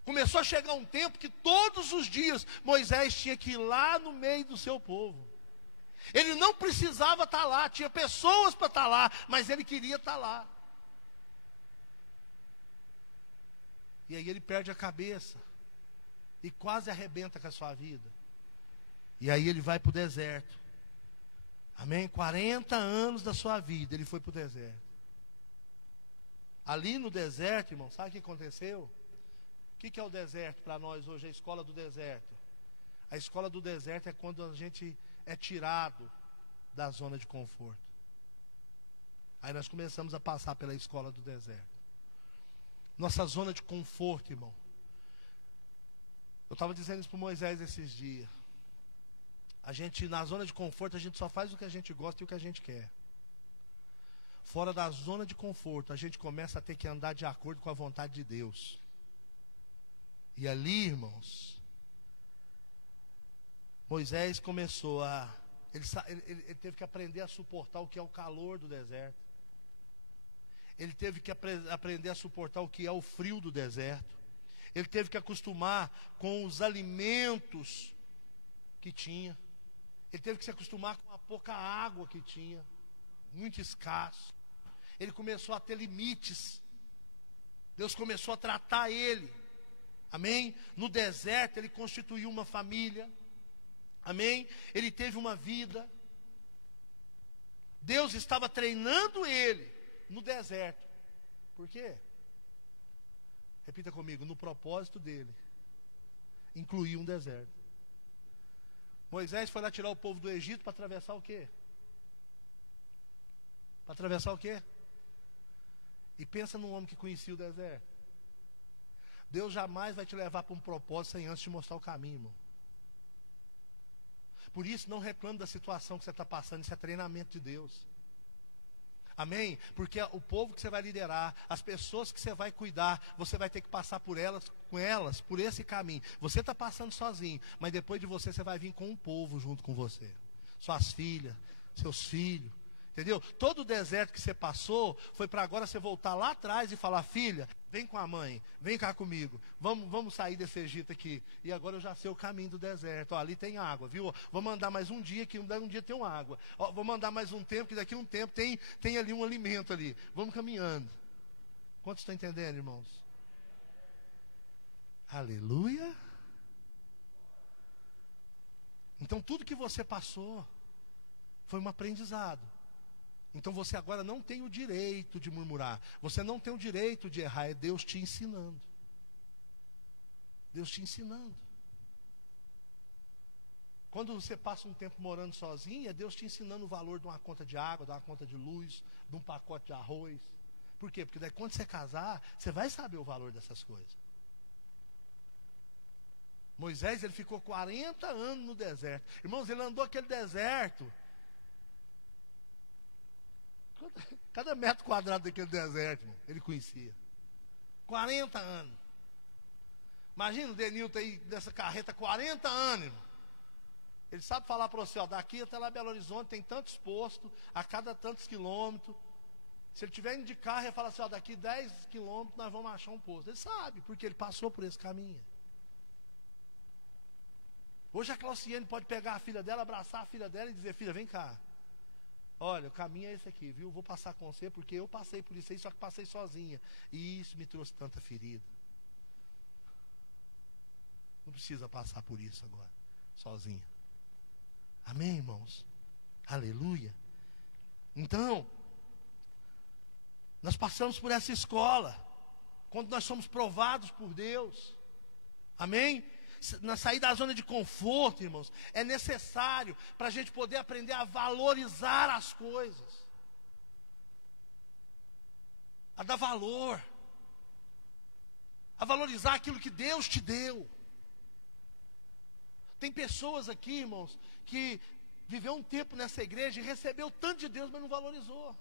Começou a chegar um tempo que todos os dias Moisés tinha que ir lá no meio do seu povo. Ele não precisava estar lá, tinha pessoas para estar lá, mas ele queria estar lá. E aí ele perde a cabeça e quase arrebenta com a sua vida. E aí ele vai para o deserto. Amém? 40 anos da sua vida ele foi para o deserto. Ali no deserto, irmão, sabe o que aconteceu? O que é o deserto para nós hoje? A escola do deserto. A escola do deserto é quando a gente é tirado da zona de conforto. Aí nós começamos a passar pela escola do deserto. Nossa zona de conforto, irmão. Eu estava dizendo isso para Moisés esses dias. A gente, na zona de conforto, a gente só faz o que a gente gosta e o que a gente quer. Fora da zona de conforto, a gente começa a ter que andar de acordo com a vontade de Deus. E ali, irmãos, Moisés começou a... Ele teve que aprender a suportar o que é o calor do deserto. Ele teve que aprender a suportar o que é o frio do deserto. Ele teve que acostumar com os alimentos que tinha. Ele teve que se acostumar com a pouca água que tinha, muito escasso. Ele começou a ter limites. Deus começou a tratar ele. Amém? No deserto ele constituiu uma família. Amém? Ele teve uma vida. Deus estava treinando ele no deserto. Por quê? Repita comigo, no propósito dele, incluiu um deserto. Moisés foi lá tirar o povo do Egito para atravessar o quê? Para atravessar o quê? E pensa num homem que conhecia o deserto. Deus jamais vai te levar para um propósito sem antes te mostrar o caminho, irmão. Por isso, não reclame da situação que você está passando, isso é treinamento de Deus. Amém? Porque o povo que você vai liderar, as pessoas que você vai cuidar, você vai ter que passar por elas, com elas, por esse caminho. Você está passando sozinho, mas depois de você vai vir com um povo junto com você. Suas filhas, seus filhos, entendeu? Todo o deserto que você passou, foi para agora você voltar lá atrás e falar, filha, vem com a mãe, vem cá comigo, vamos sair desse Egito aqui. E agora eu já sei o caminho do deserto. Ó, ali tem água, viu? Vamos andar mais um dia, que um dia tem uma água. Ó, vamos andar mais um tempo, que daqui a um tempo tem ali um alimento ali. Vamos caminhando. Quantos estão entendendo, irmãos? Aleluia. Então tudo que você passou foi um aprendizado. Então você agora não tem o direito de murmurar. Você não tem o direito de errar. É Deus te ensinando. Deus te ensinando. Quando você passa um tempo morando sozinho, é Deus te ensinando o valor de uma conta de água, de uma conta de luz, de um pacote de arroz. Por quê? Porque daí quando você casar, você vai saber o valor dessas coisas. Moisés, ele ficou 40 anos no deserto. Irmãos, ele andou aquele deserto. Cada metro quadrado daquele deserto, irmão, ele conhecia. 40 anos. Imagina o Denilton aí dessa carreta, 40 anos, irmão. Ele sabe falar para você, ó, daqui até lá Belo Horizonte tem tantos postos, a cada tantos quilômetros. Se ele estiver indo de carro, ele fala assim, ó, daqui 10 quilômetros nós vamos achar um posto. Ele sabe, porque ele passou por esse caminho. Hoje a Clauciene pode pegar a filha dela, abraçar a filha dela e dizer, filha, vem cá. Olha, o caminho é esse aqui, viu? Vou passar com você, porque eu passei por isso aí, só que passei sozinha. E isso me trouxe tanta ferida. Não precisa passar por isso agora, sozinha. Amém, irmãos? Aleluia. Então, nós passamos por essa escola, quando nós somos provados por Deus. Amém? Na sair da zona de conforto, irmãos, é necessário para a gente poder aprender a valorizar as coisas, a dar valor, a valorizar aquilo que Deus te deu. Tem pessoas aqui, irmãos, que viveu um tempo nessa igreja e recebeu tanto de Deus, mas não valorizou.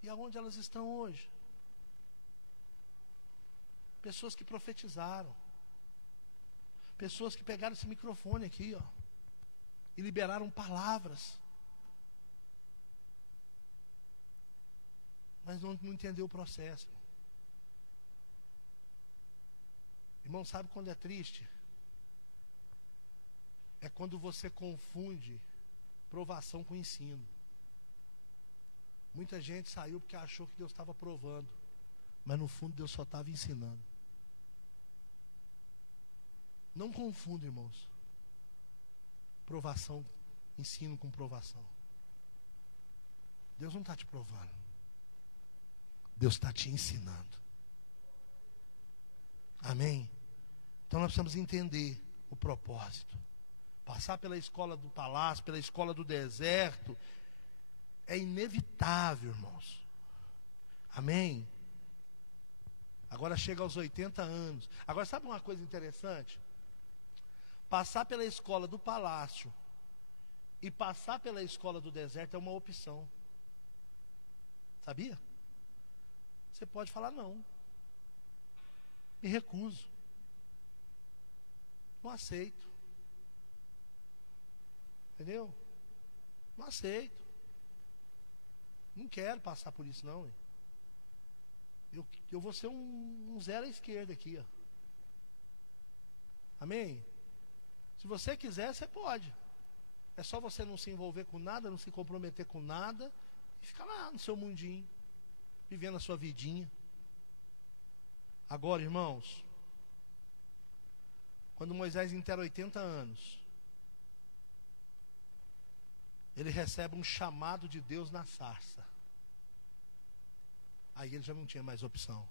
E aonde elas estão hoje? Pessoas que profetizaram. Pessoas que pegaram esse microfone aqui, ó, e liberaram palavras. Mas não entendeu o processo. Irmão, sabe quando é triste? É quando você confunde provação com ensino. Muita gente saiu porque achou que Deus estava provando. Mas no fundo Deus só estava ensinando. Não confunda, irmãos. Provação, ensino com provação. Deus não está te provando. Deus está te ensinando. Amém? Então nós precisamos entender o propósito. Passar pela escola do palácio, pela escola do deserto, é inevitável, irmãos. Amém? Agora chega aos 80 anos. Agora sabe uma coisa interessante? Passar pela escola do palácio e passar pela escola do deserto é uma opção. Sabia? Você pode falar não. Me recuso. Não aceito. Entendeu? Não aceito. Não quero passar por isso não. Eu vou ser um zero à esquerda aqui. Ó. Amém? Se você quiser, você pode. É só você não se envolver com nada, não se comprometer com nada e ficar lá no seu mundinho, vivendo a sua vidinha. Agora, irmãos, quando Moisés inteira 80 anos, ele recebe um chamado de Deus na sarça. Aí ele já não tinha mais opção.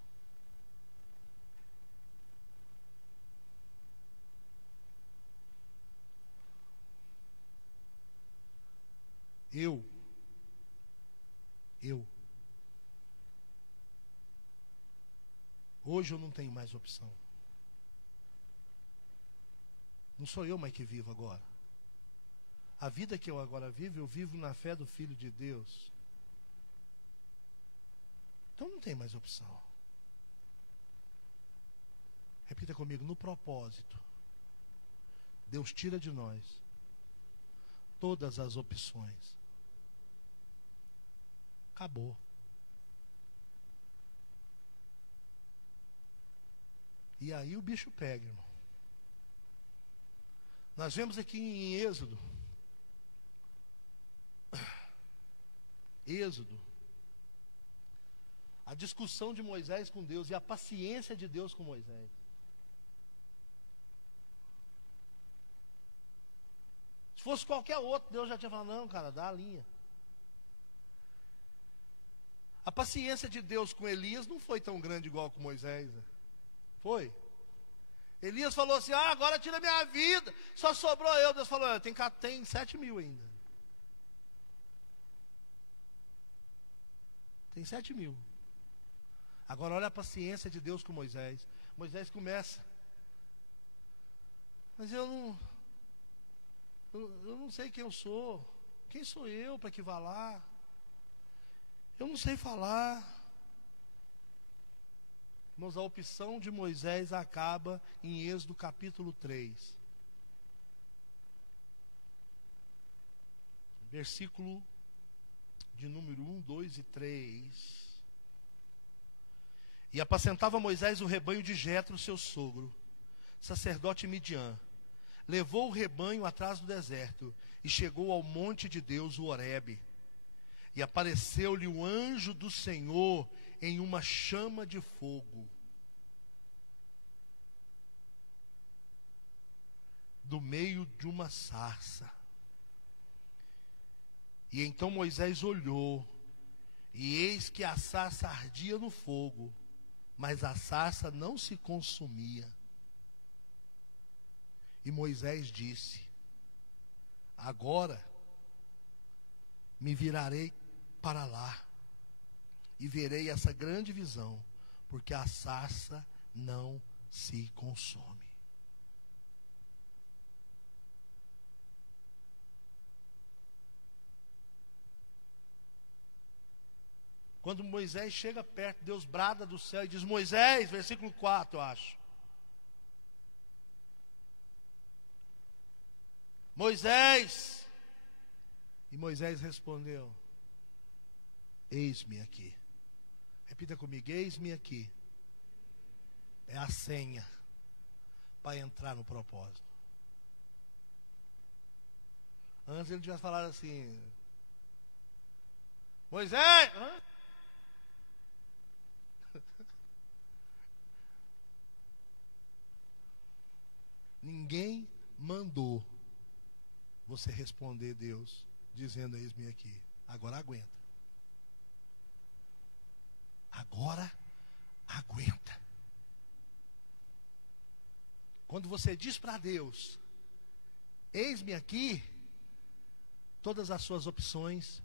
Eu. Hoje eu não tenho mais opção. Não sou eu mais que vivo agora. A vida que eu agora vivo, eu vivo na fé do Filho de Deus. Então não tem mais opção. Repita comigo, no propósito. Deus tira de nós todas as opções. Acabou. E aí o bicho pega, irmão. Nós vemos aqui em Êxodo, a discussão de Moisés com Deus e a paciência de Deus com Moisés. Se fosse qualquer outro, Deus já tinha falado, não, cara, dá a linha. A paciência de Deus com Elias não foi tão grande igual com Moisés. Né? Foi. Elias falou assim, agora tira minha vida, só sobrou eu. Deus falou, tem 7 mil ainda. Tem 7 mil. Agora olha a paciência de Deus com Moisés. Moisés começa. Mas eu não sei quem eu sou. Quem sou eu para que vá lá? Eu não sei falar. Irmãos, a opção de Moisés acaba em Êxodo capítulo 3. Versículo de número 1, 2 e 3. E apacentava Moisés o rebanho de Jetro, seu sogro, sacerdote Midian. Levou o rebanho atrás do deserto e chegou ao monte de Deus, o Horebe. E apareceu-lhe o anjo do Senhor em uma chama de fogo, do meio de uma sarça. E então Moisés olhou, e eis que a sarça ardia no fogo, mas a sarça não se consumia. E Moisés disse, agora me virarei para lá e verei essa grande visão, porque a sarça não se consome. Quando Moisés chega perto, Deus brada do céu e diz, Moisés, versículo 4, eu acho. Moisés. E Moisés respondeu, eis-me aqui. Repita comigo, eis-me aqui. É a senha para entrar no propósito. Antes ele tivesse falado assim, Moisés! Ninguém mandou você responder Deus, dizendo, eis-me aqui. Agora aguenta. Agora, aguenta. Quando você diz para Deus, eis-me aqui, todas as suas opções,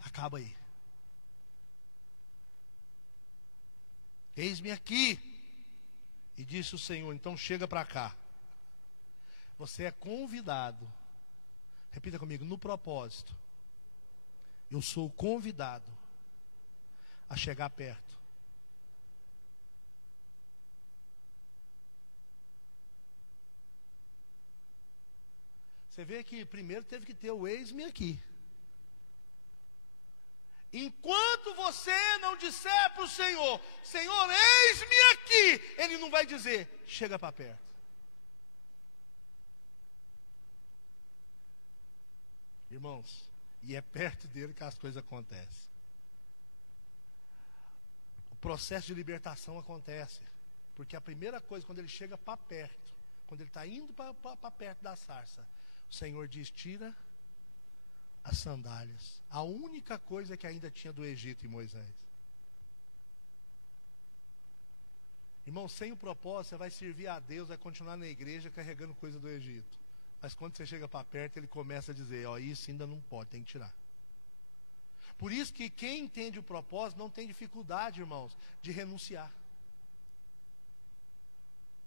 acaba aí. Eis-me aqui. E disse o Senhor, então chega para cá. Você é convidado. Repita comigo, no propósito. Eu sou convidado a chegar perto. Você vê que primeiro teve que ter o eis-me aqui. Enquanto você não disser para o Senhor, Senhor, eis-me aqui, Ele não vai dizer, chega para perto. Irmãos, e é perto dele que as coisas acontecem. O processo de libertação acontece. Porque a primeira coisa, quando ele chega para perto, quando ele está indo para perto da sarça, o Senhor diz, tira as sandálias. A única coisa que ainda tinha do Egito em Moisés. Irmão, sem o propósito, você vai servir a Deus, vai continuar na igreja carregando coisa do Egito. Mas quando você chega para perto, ele começa a dizer, ó, isso ainda não pode, tem que tirar. Por isso que quem entende o propósito não tem dificuldade, irmãos, de renunciar.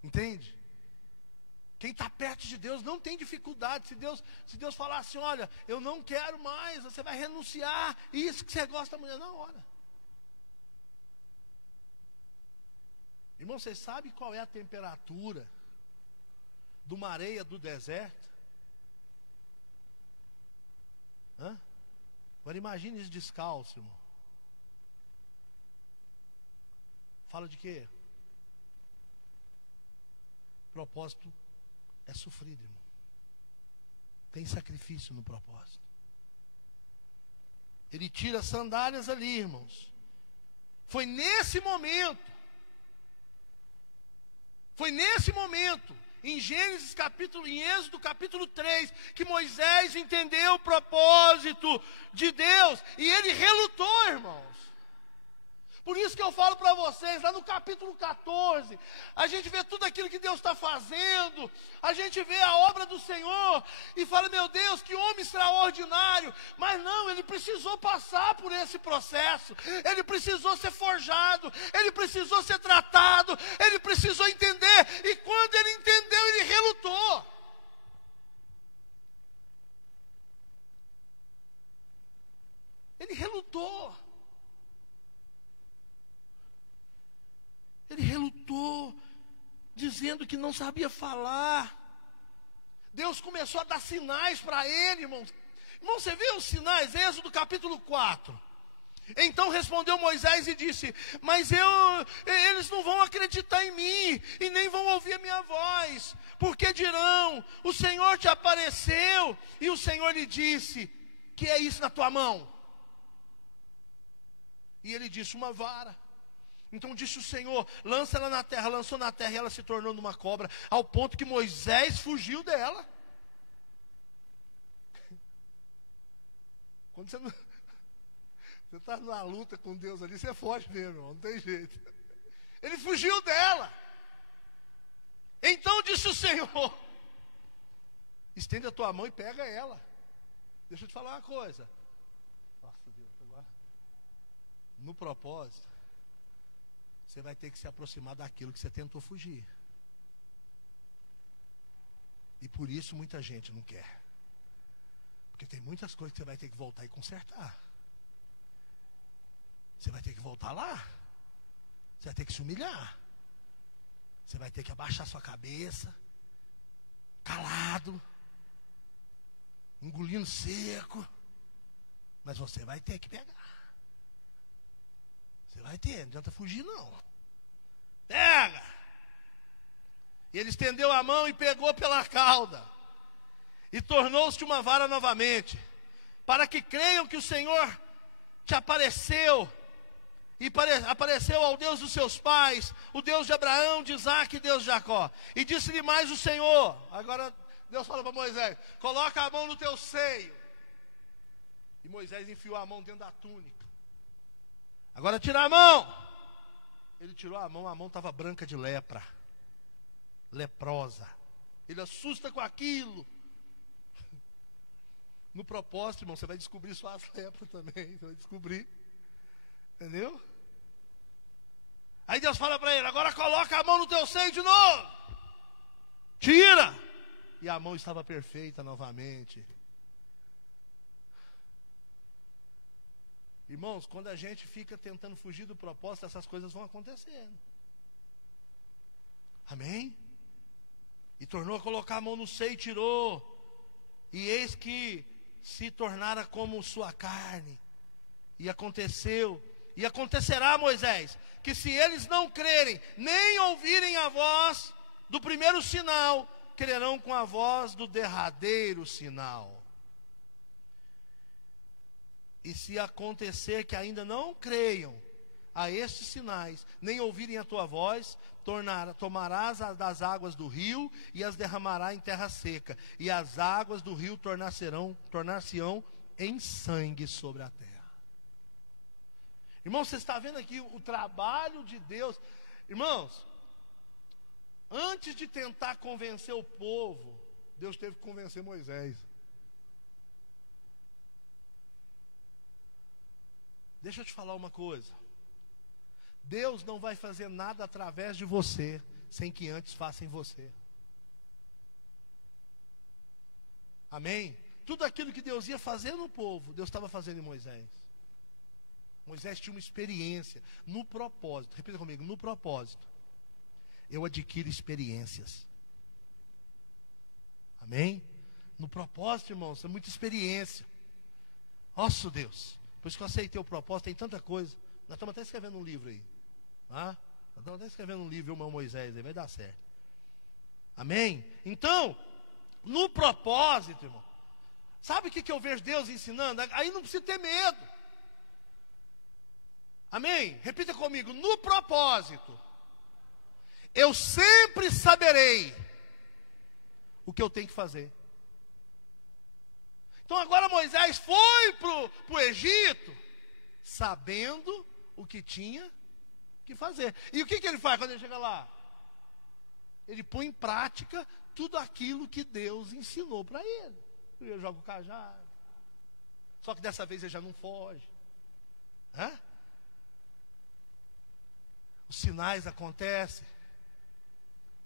Entende? Quem está perto de Deus não tem dificuldade. Se Deus falar assim, olha, eu não quero mais, você vai renunciar, isso que você gosta da mulher na hora. Irmão, você sabe qual é a temperatura de uma areia do deserto? Agora imagine isso descalço, irmão. Fala de quê? Propósito é sofrido, irmão. Tem sacrifício no propósito. Ele tira as sandálias ali, irmãos. Foi nesse momento, em Êxodo capítulo 3, que Moisés entendeu o propósito de Deus, e ele relutou, irmãos. Por isso que eu falo para vocês, lá no capítulo 14, a gente vê tudo aquilo que Deus está fazendo, a gente vê a obra do Senhor, e fala, meu Deus, que homem extraordinário, mas não, ele precisou passar por esse processo, ele precisou ser forjado, ele precisou ser tratado, ele precisou entender, e quando ele entendeu, ele relutou. Ele relutou. Ele relutou, dizendo que não sabia falar. Deus começou a dar sinais para ele, irmãos. Irmão, você vê os sinais? Êxodo capítulo 4. Então respondeu Moisés e disse, mas eles não vão acreditar em mim, e nem vão ouvir a minha voz, porque dirão, o Senhor te apareceu, e o Senhor lhe disse, que é isso na tua mão? E ele disse, uma vara. Então disse o Senhor, lança ela na terra, lançou na terra, e ela se tornou numa cobra, ao ponto que Moisés fugiu dela. Quando você está na luta com Deus ali, você foge mesmo, irmão, não tem jeito. Ele fugiu dela. Então disse o Senhor, estende a tua mão e pega ela. Deixa eu te falar uma coisa. Nossa Deus, agora. No propósito, você vai ter que se aproximar daquilo que você tentou fugir. E por isso muita gente não quer. Porque tem muitas coisas que você vai ter que voltar e consertar. Você vai ter que voltar lá. Você vai ter que se humilhar. Você vai ter que abaixar sua cabeça. Calado. Engolindo seco. Mas você vai ter que pegar. Você vai ter, não adianta fugir não. Pega! E ele estendeu a mão e pegou pela cauda. E tornou-se uma vara novamente. Para que creiam que o Senhor te apareceu. E apareceu ao Deus dos seus pais. O Deus de Abraão, de Isaque e Deus de Jacó. E disse-lhe mais o Senhor. Agora Deus fala para Moisés, coloca a mão no teu seio. E Moisés enfiou a mão dentro da túnica. Agora tira a mão. Ele tirou a mão estava branca de lepra. Leprosa. Ele assusta com aquilo. No propósito, irmão, você vai descobrir suas lepras também. Você vai descobrir. Entendeu? Aí Deus fala para ele, agora coloca a mão no teu seio de novo. Tira. E a mão estava perfeita novamente. Irmãos, quando a gente fica tentando fugir do propósito, essas coisas vão acontecendo. Amém? E tornou a colocar a mão no seio e tirou. E eis que se tornara como sua carne. E aconteceu. E acontecerá, Moisés, que se eles não crerem, nem ouvirem a voz do primeiro sinal, crerão com a voz do derradeiro sinal. E se acontecer que ainda não creiam a estes sinais, nem ouvirem a tua voz, tomarás das águas do rio e as derramará em terra seca. E as águas do rio tornar-se-ão em sangue sobre a terra. Irmãos, você está vendo aqui o trabalho de Deus. Irmãos, antes de tentar convencer o povo, Deus teve que convencer Moisés. Deixa eu te falar uma coisa. Deus não vai fazer nada através de você, sem que antes faça em você. Amém? Tudo aquilo que Deus ia fazer no povo, Deus estava fazendo em Moisés. Moisés tinha uma experiência no propósito. Repita comigo, no propósito. Eu adquiro experiências. Amém? No propósito, irmãos, é muita experiência. Nossa, Deus. Por isso que eu aceitei o propósito, tem tanta coisa. Nós estamos até escrevendo um livro aí. Nós estamos até escrevendo um livro, o irmão Moisés, aí vai dar certo. Amém? Então, no propósito, irmão. Sabe o que eu vejo Deus ensinando? Aí não precisa ter medo. Amém? Repita comigo, no propósito. Eu sempre saberei o que eu tenho que fazer. Então agora Moisés foi para o Egito, sabendo o que tinha que fazer. E o que ele faz quando ele chega lá? Ele põe em prática tudo aquilo que Deus ensinou para ele. Ele joga o cajado. Só que dessa vez ele já não foge. Os sinais acontecem.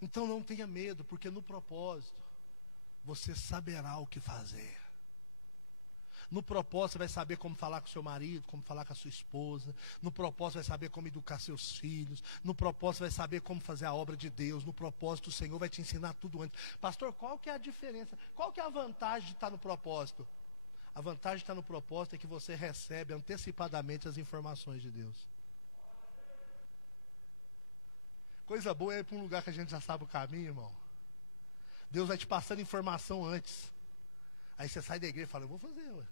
Então não tenha medo, porque no propósito você saberá o que fazer. No propósito você vai saber como falar com seu marido, como falar com a sua esposa. No propósito vai saber como educar seus filhos. No propósito vai saber como fazer a obra de Deus. No propósito o Senhor vai te ensinar tudo antes. Pastor, qual que é a diferença? Qual que é a vantagem de estar no propósito? A vantagem de estar no propósito é que você recebe antecipadamente as informações de Deus. Coisa boa é ir para um lugar que a gente já sabe o caminho, irmão. Deus vai te passando informação antes. Aí você sai da igreja e fala, eu vou fazer, ué.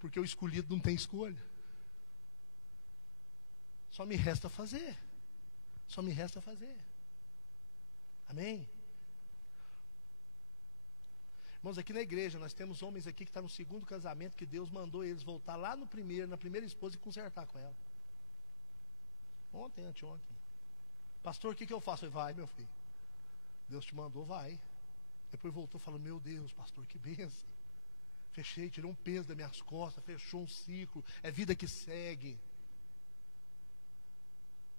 Porque o escolhido não tem escolha. Só me resta fazer. Só me resta fazer. Amém? Irmãos, aqui na igreja nós temos homens aqui que estão no segundo casamento, que Deus mandou eles voltar lá na primeira esposa e consertar com ela. Ontem, anteontem. Pastor, o que eu faço? Eu falei, vai, meu filho. Deus te mandou, vai. Depois voltou e falou, meu Deus, pastor, que bênção. Fechei, tirei um peso das minhas costas, fechou um ciclo. É vida que segue.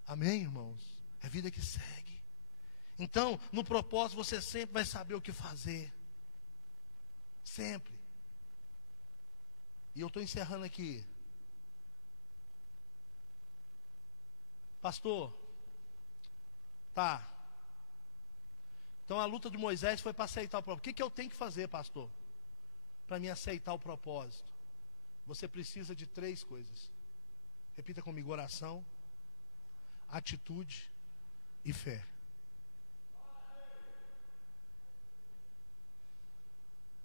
Amém, irmãos? É vida que segue. Então, no propósito, você sempre vai saber o que fazer. Sempre. E eu estou encerrando aqui. Pastor, tá. Então a luta de Moisés foi para aceitar o propósito. O que eu tenho que fazer, pastor? Para me aceitar o propósito. Você precisa de 3 coisas. Repita comigo, oração, atitude e fé.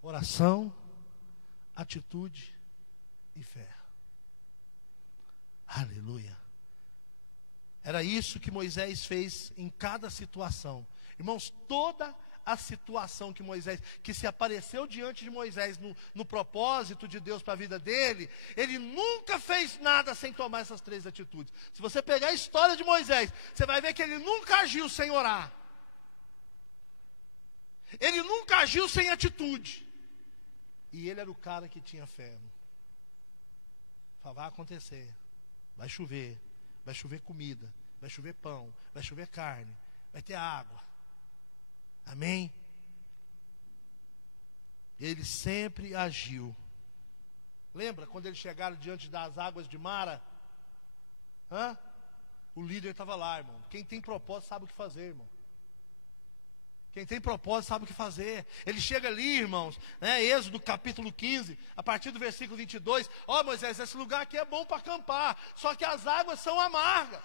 Oração, atitude e fé. Aleluia. Era isso que Moisés fez em cada situação. Irmãos, toda a situação que se apareceu diante de Moisés no propósito de Deus para a vida dele, ele nunca fez nada sem tomar essas 3 atitudes. Se você pegar a história de Moisés, você vai ver que ele nunca agiu sem orar. Ele nunca agiu sem atitude. E ele era o cara que tinha fé. Falava, vai acontecer, vai chover comida, vai chover pão, vai chover carne, vai ter água. Amém? Ele sempre agiu. Lembra quando eles chegaram diante das águas de Mara? O líder estava lá, irmão. Quem tem propósito sabe o que fazer, irmão. Quem tem propósito sabe o que fazer. Ele chega ali, irmãos, Êxodo capítulo 15, a partir do versículo 22. Ó, Moisés, esse lugar aqui é bom para acampar, só que as águas são amargas.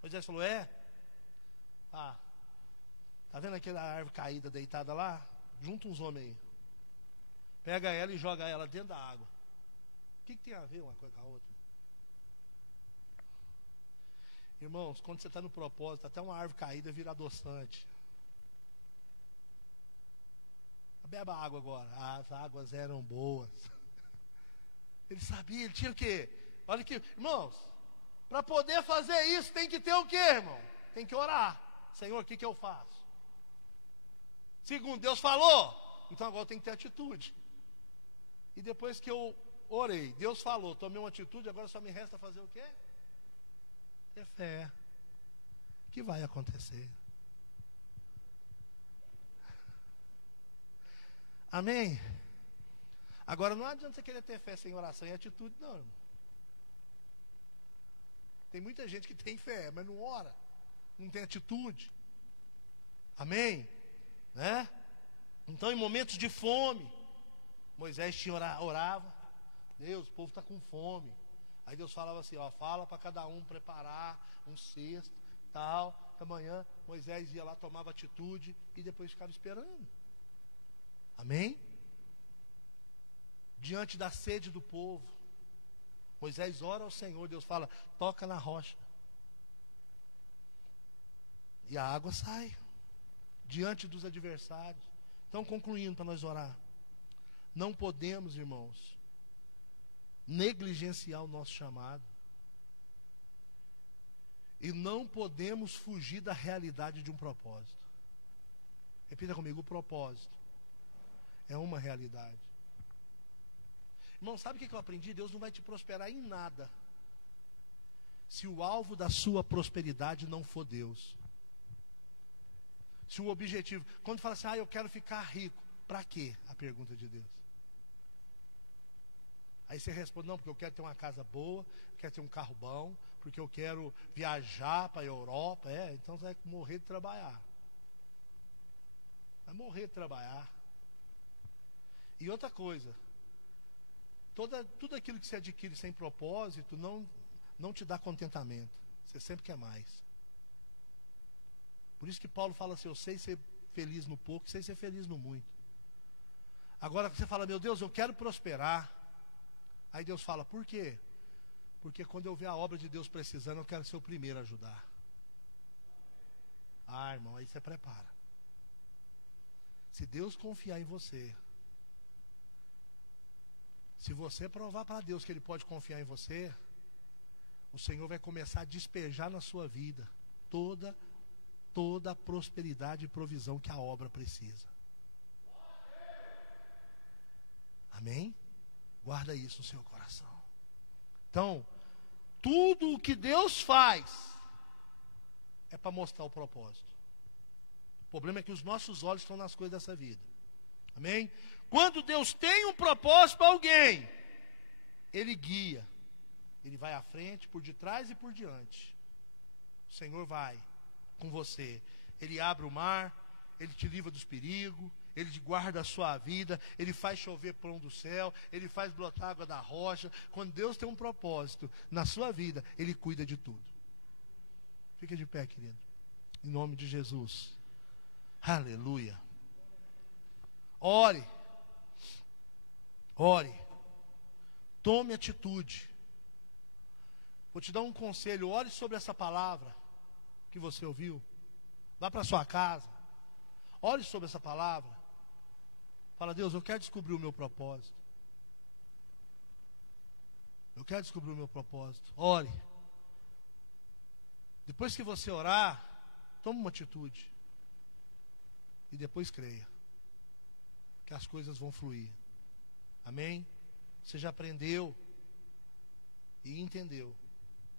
Moisés falou, tá vendo aquela árvore caída, deitada lá? Junta uns homens aí. Pega ela e joga ela dentro da água. O que tem a ver uma coisa com a outra? Irmãos, quando você está no propósito, até uma árvore caída vira adoçante. Beba água agora. As águas eram boas. Ele sabia, ele tinha o quê? Olha aqui, irmãos, para poder fazer isso tem que ter o quê, irmão? Tem que orar. Senhor, o que eu faço? Segundo, Deus falou, então agora tem que ter atitude. E depois que eu orei, Deus falou, tomei uma atitude, agora só me resta fazer o quê? Ter fé. Que vai acontecer. Amém? Agora não adianta você querer ter fé sem oração e atitude, não, irmão. Tem muita gente que tem fé, mas não ora, não tem atitude. Amém? Né? Então, em momentos de fome, Moisés orava, Deus, o povo está com fome. Aí Deus falava assim, fala para cada um preparar um cesto, tal, que amanhã Moisés ia lá, tomava atitude e depois ficava esperando. Amém? Diante da sede do povo, Moisés ora ao Senhor, Deus fala, toca na rocha. E a água sai, diante dos adversários. Então, concluindo para nós orar. Não podemos, irmãos, negligenciar o nosso chamado. E não podemos fugir da realidade de um propósito. Repita comigo, o propósito é uma realidade. Irmão, sabe o que eu aprendi? Deus não vai te prosperar em nada se o alvo da sua prosperidade não for Deus. Se o objetivo, quando fala assim, eu quero ficar rico, para quê? A pergunta de Deus. Aí você responde, não, porque eu quero ter uma casa boa, quero ter um carro bom, porque eu quero viajar para a Europa. Então você vai morrer de trabalhar. Vai morrer de trabalhar. E outra coisa, tudo aquilo que você adquire sem propósito não te dá contentamento. Você sempre quer mais. Por isso que Paulo fala assim, eu sei ser feliz no pouco, sei ser feliz no muito. Agora você fala, meu Deus, eu quero prosperar. Aí Deus fala, por quê? Porque quando eu ver a obra de Deus precisando, eu quero ser o primeiro a ajudar. Irmão, aí você prepara. Se Deus confiar em você, se você provar para Deus que Ele pode confiar em você, o Senhor vai começar a despejar na sua vida toda a prosperidade e provisão que a obra precisa. Amém? Guarda isso no seu coração. Então, tudo o que Deus faz é para mostrar o propósito. O problema é que os nossos olhos estão nas coisas dessa vida. Amém? Quando Deus tem um propósito para alguém, Ele guia. Ele vai à frente, por detrás e por diante. O Senhor vai com você. Ele abre o mar, Ele te livra dos perigos, Ele te guarda a sua vida, Ele faz chover pão do céu, Ele faz brotar água da rocha. Quando Deus tem um propósito na sua vida, Ele cuida de tudo. Fica de pé, querido. Em nome de Jesus. Aleluia. Ore. Tome atitude. Vou te dar um conselho. Ore sobre essa palavra que você ouviu. Vá para sua casa. Ore sobre essa palavra. Fala, Deus, eu quero descobrir o meu propósito. Eu quero descobrir o meu propósito. Ore. Depois que você orar, tome uma atitude. E depois creia. Que as coisas vão fluir. Amém? Você já aprendeu e entendeu.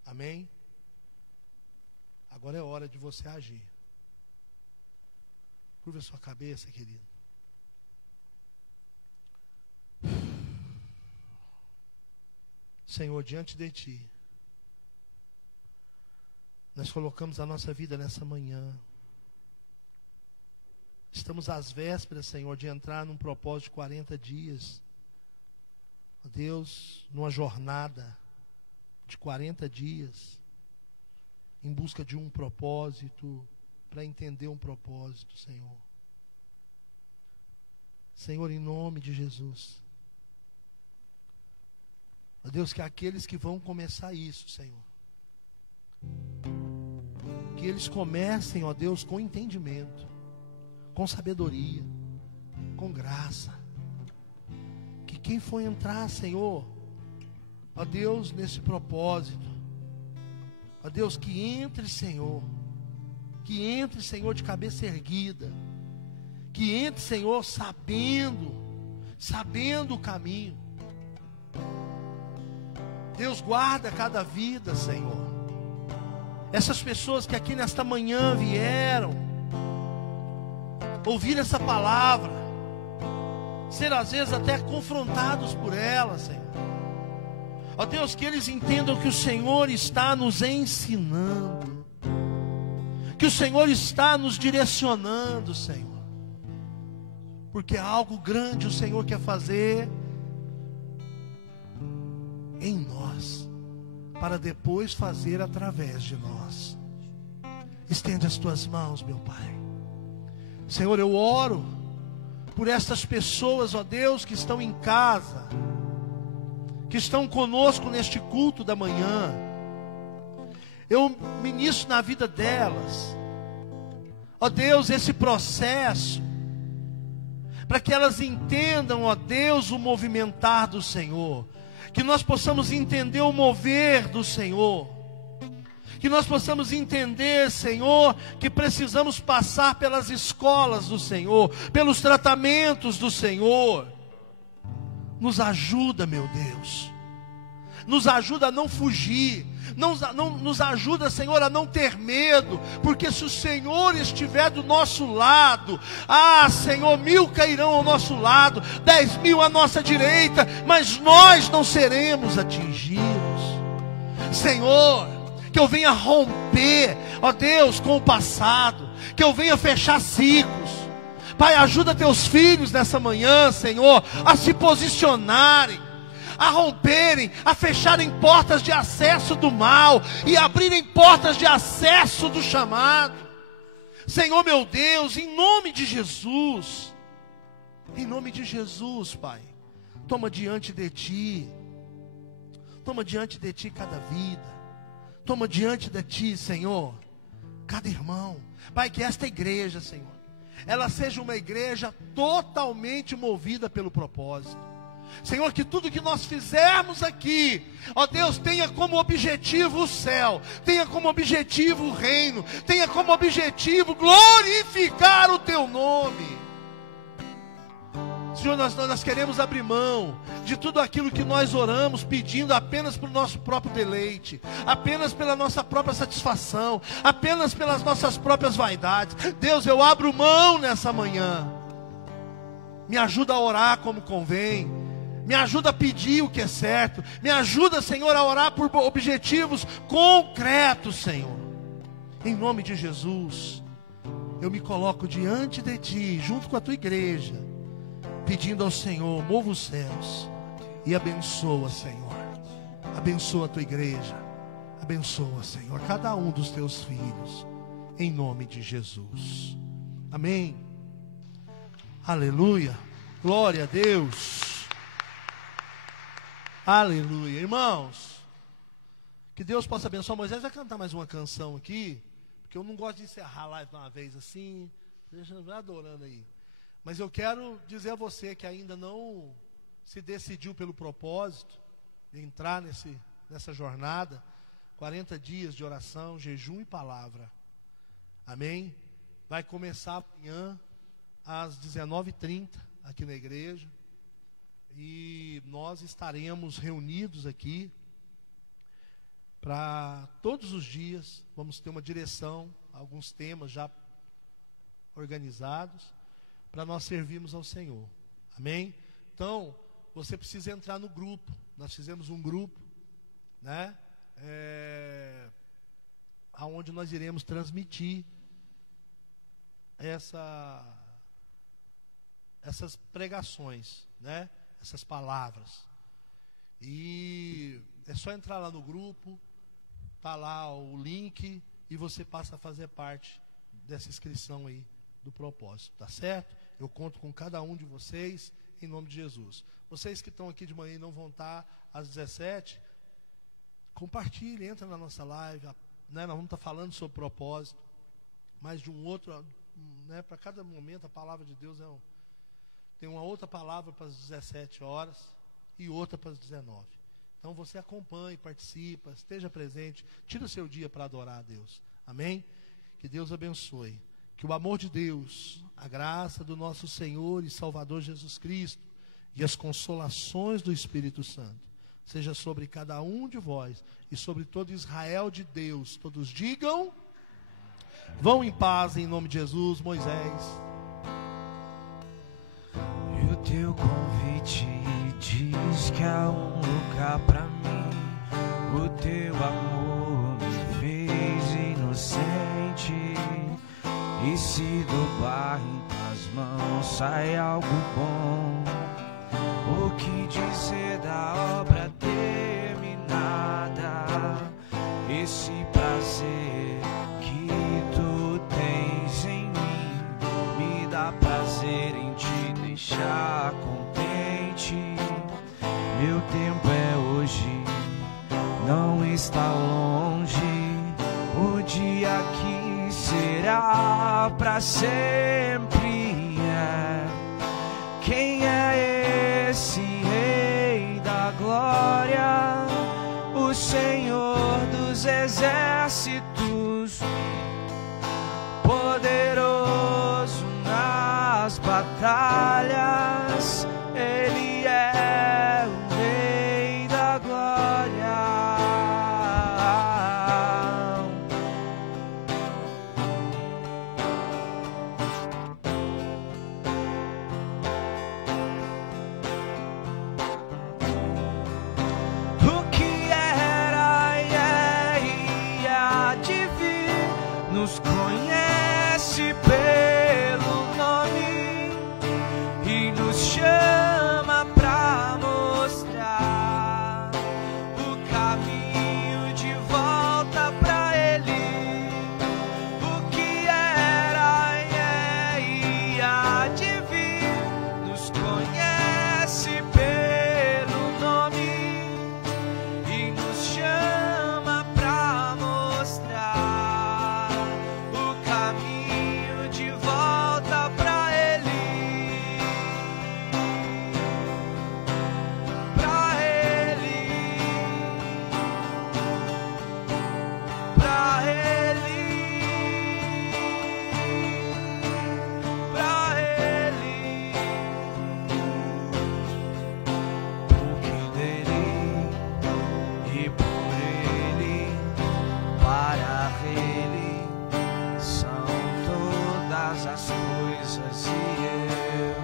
Amém? Agora é hora de você agir. Curva a sua cabeça, querido. Senhor, diante de Ti, nós colocamos a nossa vida nessa manhã. Estamos às vésperas, Senhor, de entrar num propósito de 40 dias. Deus, numa jornada de 40 dias, em busca de um propósito, para entender um propósito, Senhor. Senhor, em nome de Jesus. Ó Deus, que aqueles que vão começar isso, Senhor, que eles comecem, ó Deus, com entendimento, com sabedoria, com graça. Que quem for entrar, Senhor, ó Deus, nesse propósito, ó Deus, que entre, Senhor, de cabeça erguida, que entre, Senhor, sabendo o caminho. Deus, guarda cada vida, Senhor. Essas pessoas que aqui nesta manhã vieram ouvir essa palavra, ser às vezes até confrontados por ela, Senhor. Ó Deus, que eles entendam que o Senhor está nos ensinando, que o Senhor está nos direcionando, Senhor, porque algo grande o Senhor quer fazer em nós, para depois fazer através de nós. Estende as tuas mãos, meu Pai. Senhor, eu oro por estas pessoas, ó Deus, que estão em casa, que estão conosco neste culto da manhã. Eu ministro na vida delas, ó Deus, esse processo, para que elas entendam, ó Deus, o movimentar do Senhor, que nós possamos entender o mover do Senhor, que nós possamos entender, Senhor, que precisamos passar pelas escolas do Senhor, pelos tratamentos do Senhor. Nos ajuda, meu Deus, nos ajuda a não fugir, nos ajuda, Senhor, a não ter medo, porque se o Senhor estiver do nosso lado, Senhor, 1000 cairão ao nosso lado, 10.000 à nossa direita, mas nós não seremos atingidos. Senhor, que eu venha romper, ó Deus, com o passado, que eu venha fechar ciclos. Pai, ajuda teus filhos nessa manhã, Senhor, a se posicionarem, a romperem, a fecharem portas de acesso do mal e abrirem portas de acesso do chamado. Senhor meu Deus, em nome de Jesus, Pai, toma diante de Ti cada vida, toma diante de Ti, Senhor, cada irmão. Pai, que esta igreja, Senhor, ela seja uma igreja totalmente movida pelo propósito. Senhor, que tudo que nós fizermos aqui, ó Deus, tenha como objetivo o céu, tenha como objetivo o reino, tenha como objetivo glorificar o Teu nome. Senhor, nós queremos abrir mão de tudo aquilo que nós oramos, pedindo apenas para o nosso próprio deleite, apenas pela nossa própria satisfação, apenas pelas nossas próprias vaidades. Deus, eu abro mão nessa manhã. Me ajuda a orar como convém, me ajuda a pedir o que é certo, me ajuda, Senhor, a orar por objetivos concretos, Senhor. Em nome de Jesus, eu me coloco diante de Ti, junto com a Tua igreja, pedindo ao Senhor, mova os céus e abençoa, Senhor. Abençoa a Tua igreja, abençoa, Senhor, cada um dos Teus filhos, em nome de Jesus. Amém. Aleluia. Glória a Deus. Aleluia. Irmãos, que Deus possa abençoar. Moisés vai cantar mais uma canção aqui, porque eu não gosto de encerrar a live de uma vez assim. Deixa eu adorando aí. Mas eu quero dizer a você que ainda não se decidiu pelo propósito de entrar nessa jornada, 40 dias de oração, jejum e palavra. Amém? Vai começar amanhã às 19h30 aqui na igreja. E nós estaremos reunidos aqui para todos os dias. Vamos ter uma direção, alguns temas já organizados para nós servirmos ao Senhor. Amém? Então, você precisa entrar no grupo. Nós fizemos um grupo, né? Aonde nós iremos transmitir essas pregações, né? Essas palavras. E é só entrar lá no grupo, tá lá o link e você passa a fazer parte dessa inscrição aí do propósito, tá certo? Eu conto com cada um de vocês em nome de Jesus. Vocês que estão aqui de manhã e não vão estar às 17, compartilhe, entra na nossa live, né? Nós vamos estar falando sobre propósito, mas de um outro, né? Para cada momento a palavra de Deus tem uma outra palavra para as 17 horas e outra para as 19. Então você acompanhe, participa, esteja presente, tira o seu dia para adorar a Deus. Amém? Que Deus abençoe. Que o amor de Deus, a graça do nosso Senhor e Salvador Jesus Cristo e as consolações do Espírito Santo seja sobre cada um de vós e sobre todo Israel de Deus. Todos digam: vão em paz em nome de Jesus. Moisés. E o teu convite diz que há um lugar pra mim. O teu amor me fez inocente. E se do barro em tuas mãos sai algo bom, o que dizer da obra terminada? Esse prazer que tu tens em mim me dá prazer em te deixar contente. Meu tempo é hoje, não está longe. O dia que será pra sempre. Quem é esse Rei da Glória? O Senhor dos Exércitos, poderoso nas batalhas. Ele é o Rei da Glória. O que era e há de vir nos conhece pelo nome e nos chama pra mostrar o caminho de volta pra Ele. O que era e há de vir nos conhece pelo nome e nos chama pra mostrar o caminho de volta pra Ele. Pra Ele. Pra Ele. Pra Ele. Porque dele e por Ele, para Ele são todas as coisas, e eu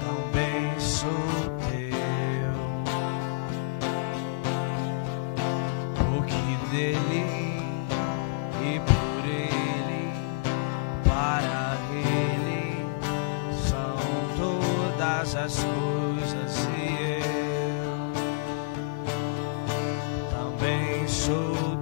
também sou teu. Porque dele e por Ele, para Ele são todas as coisas, e eu também sou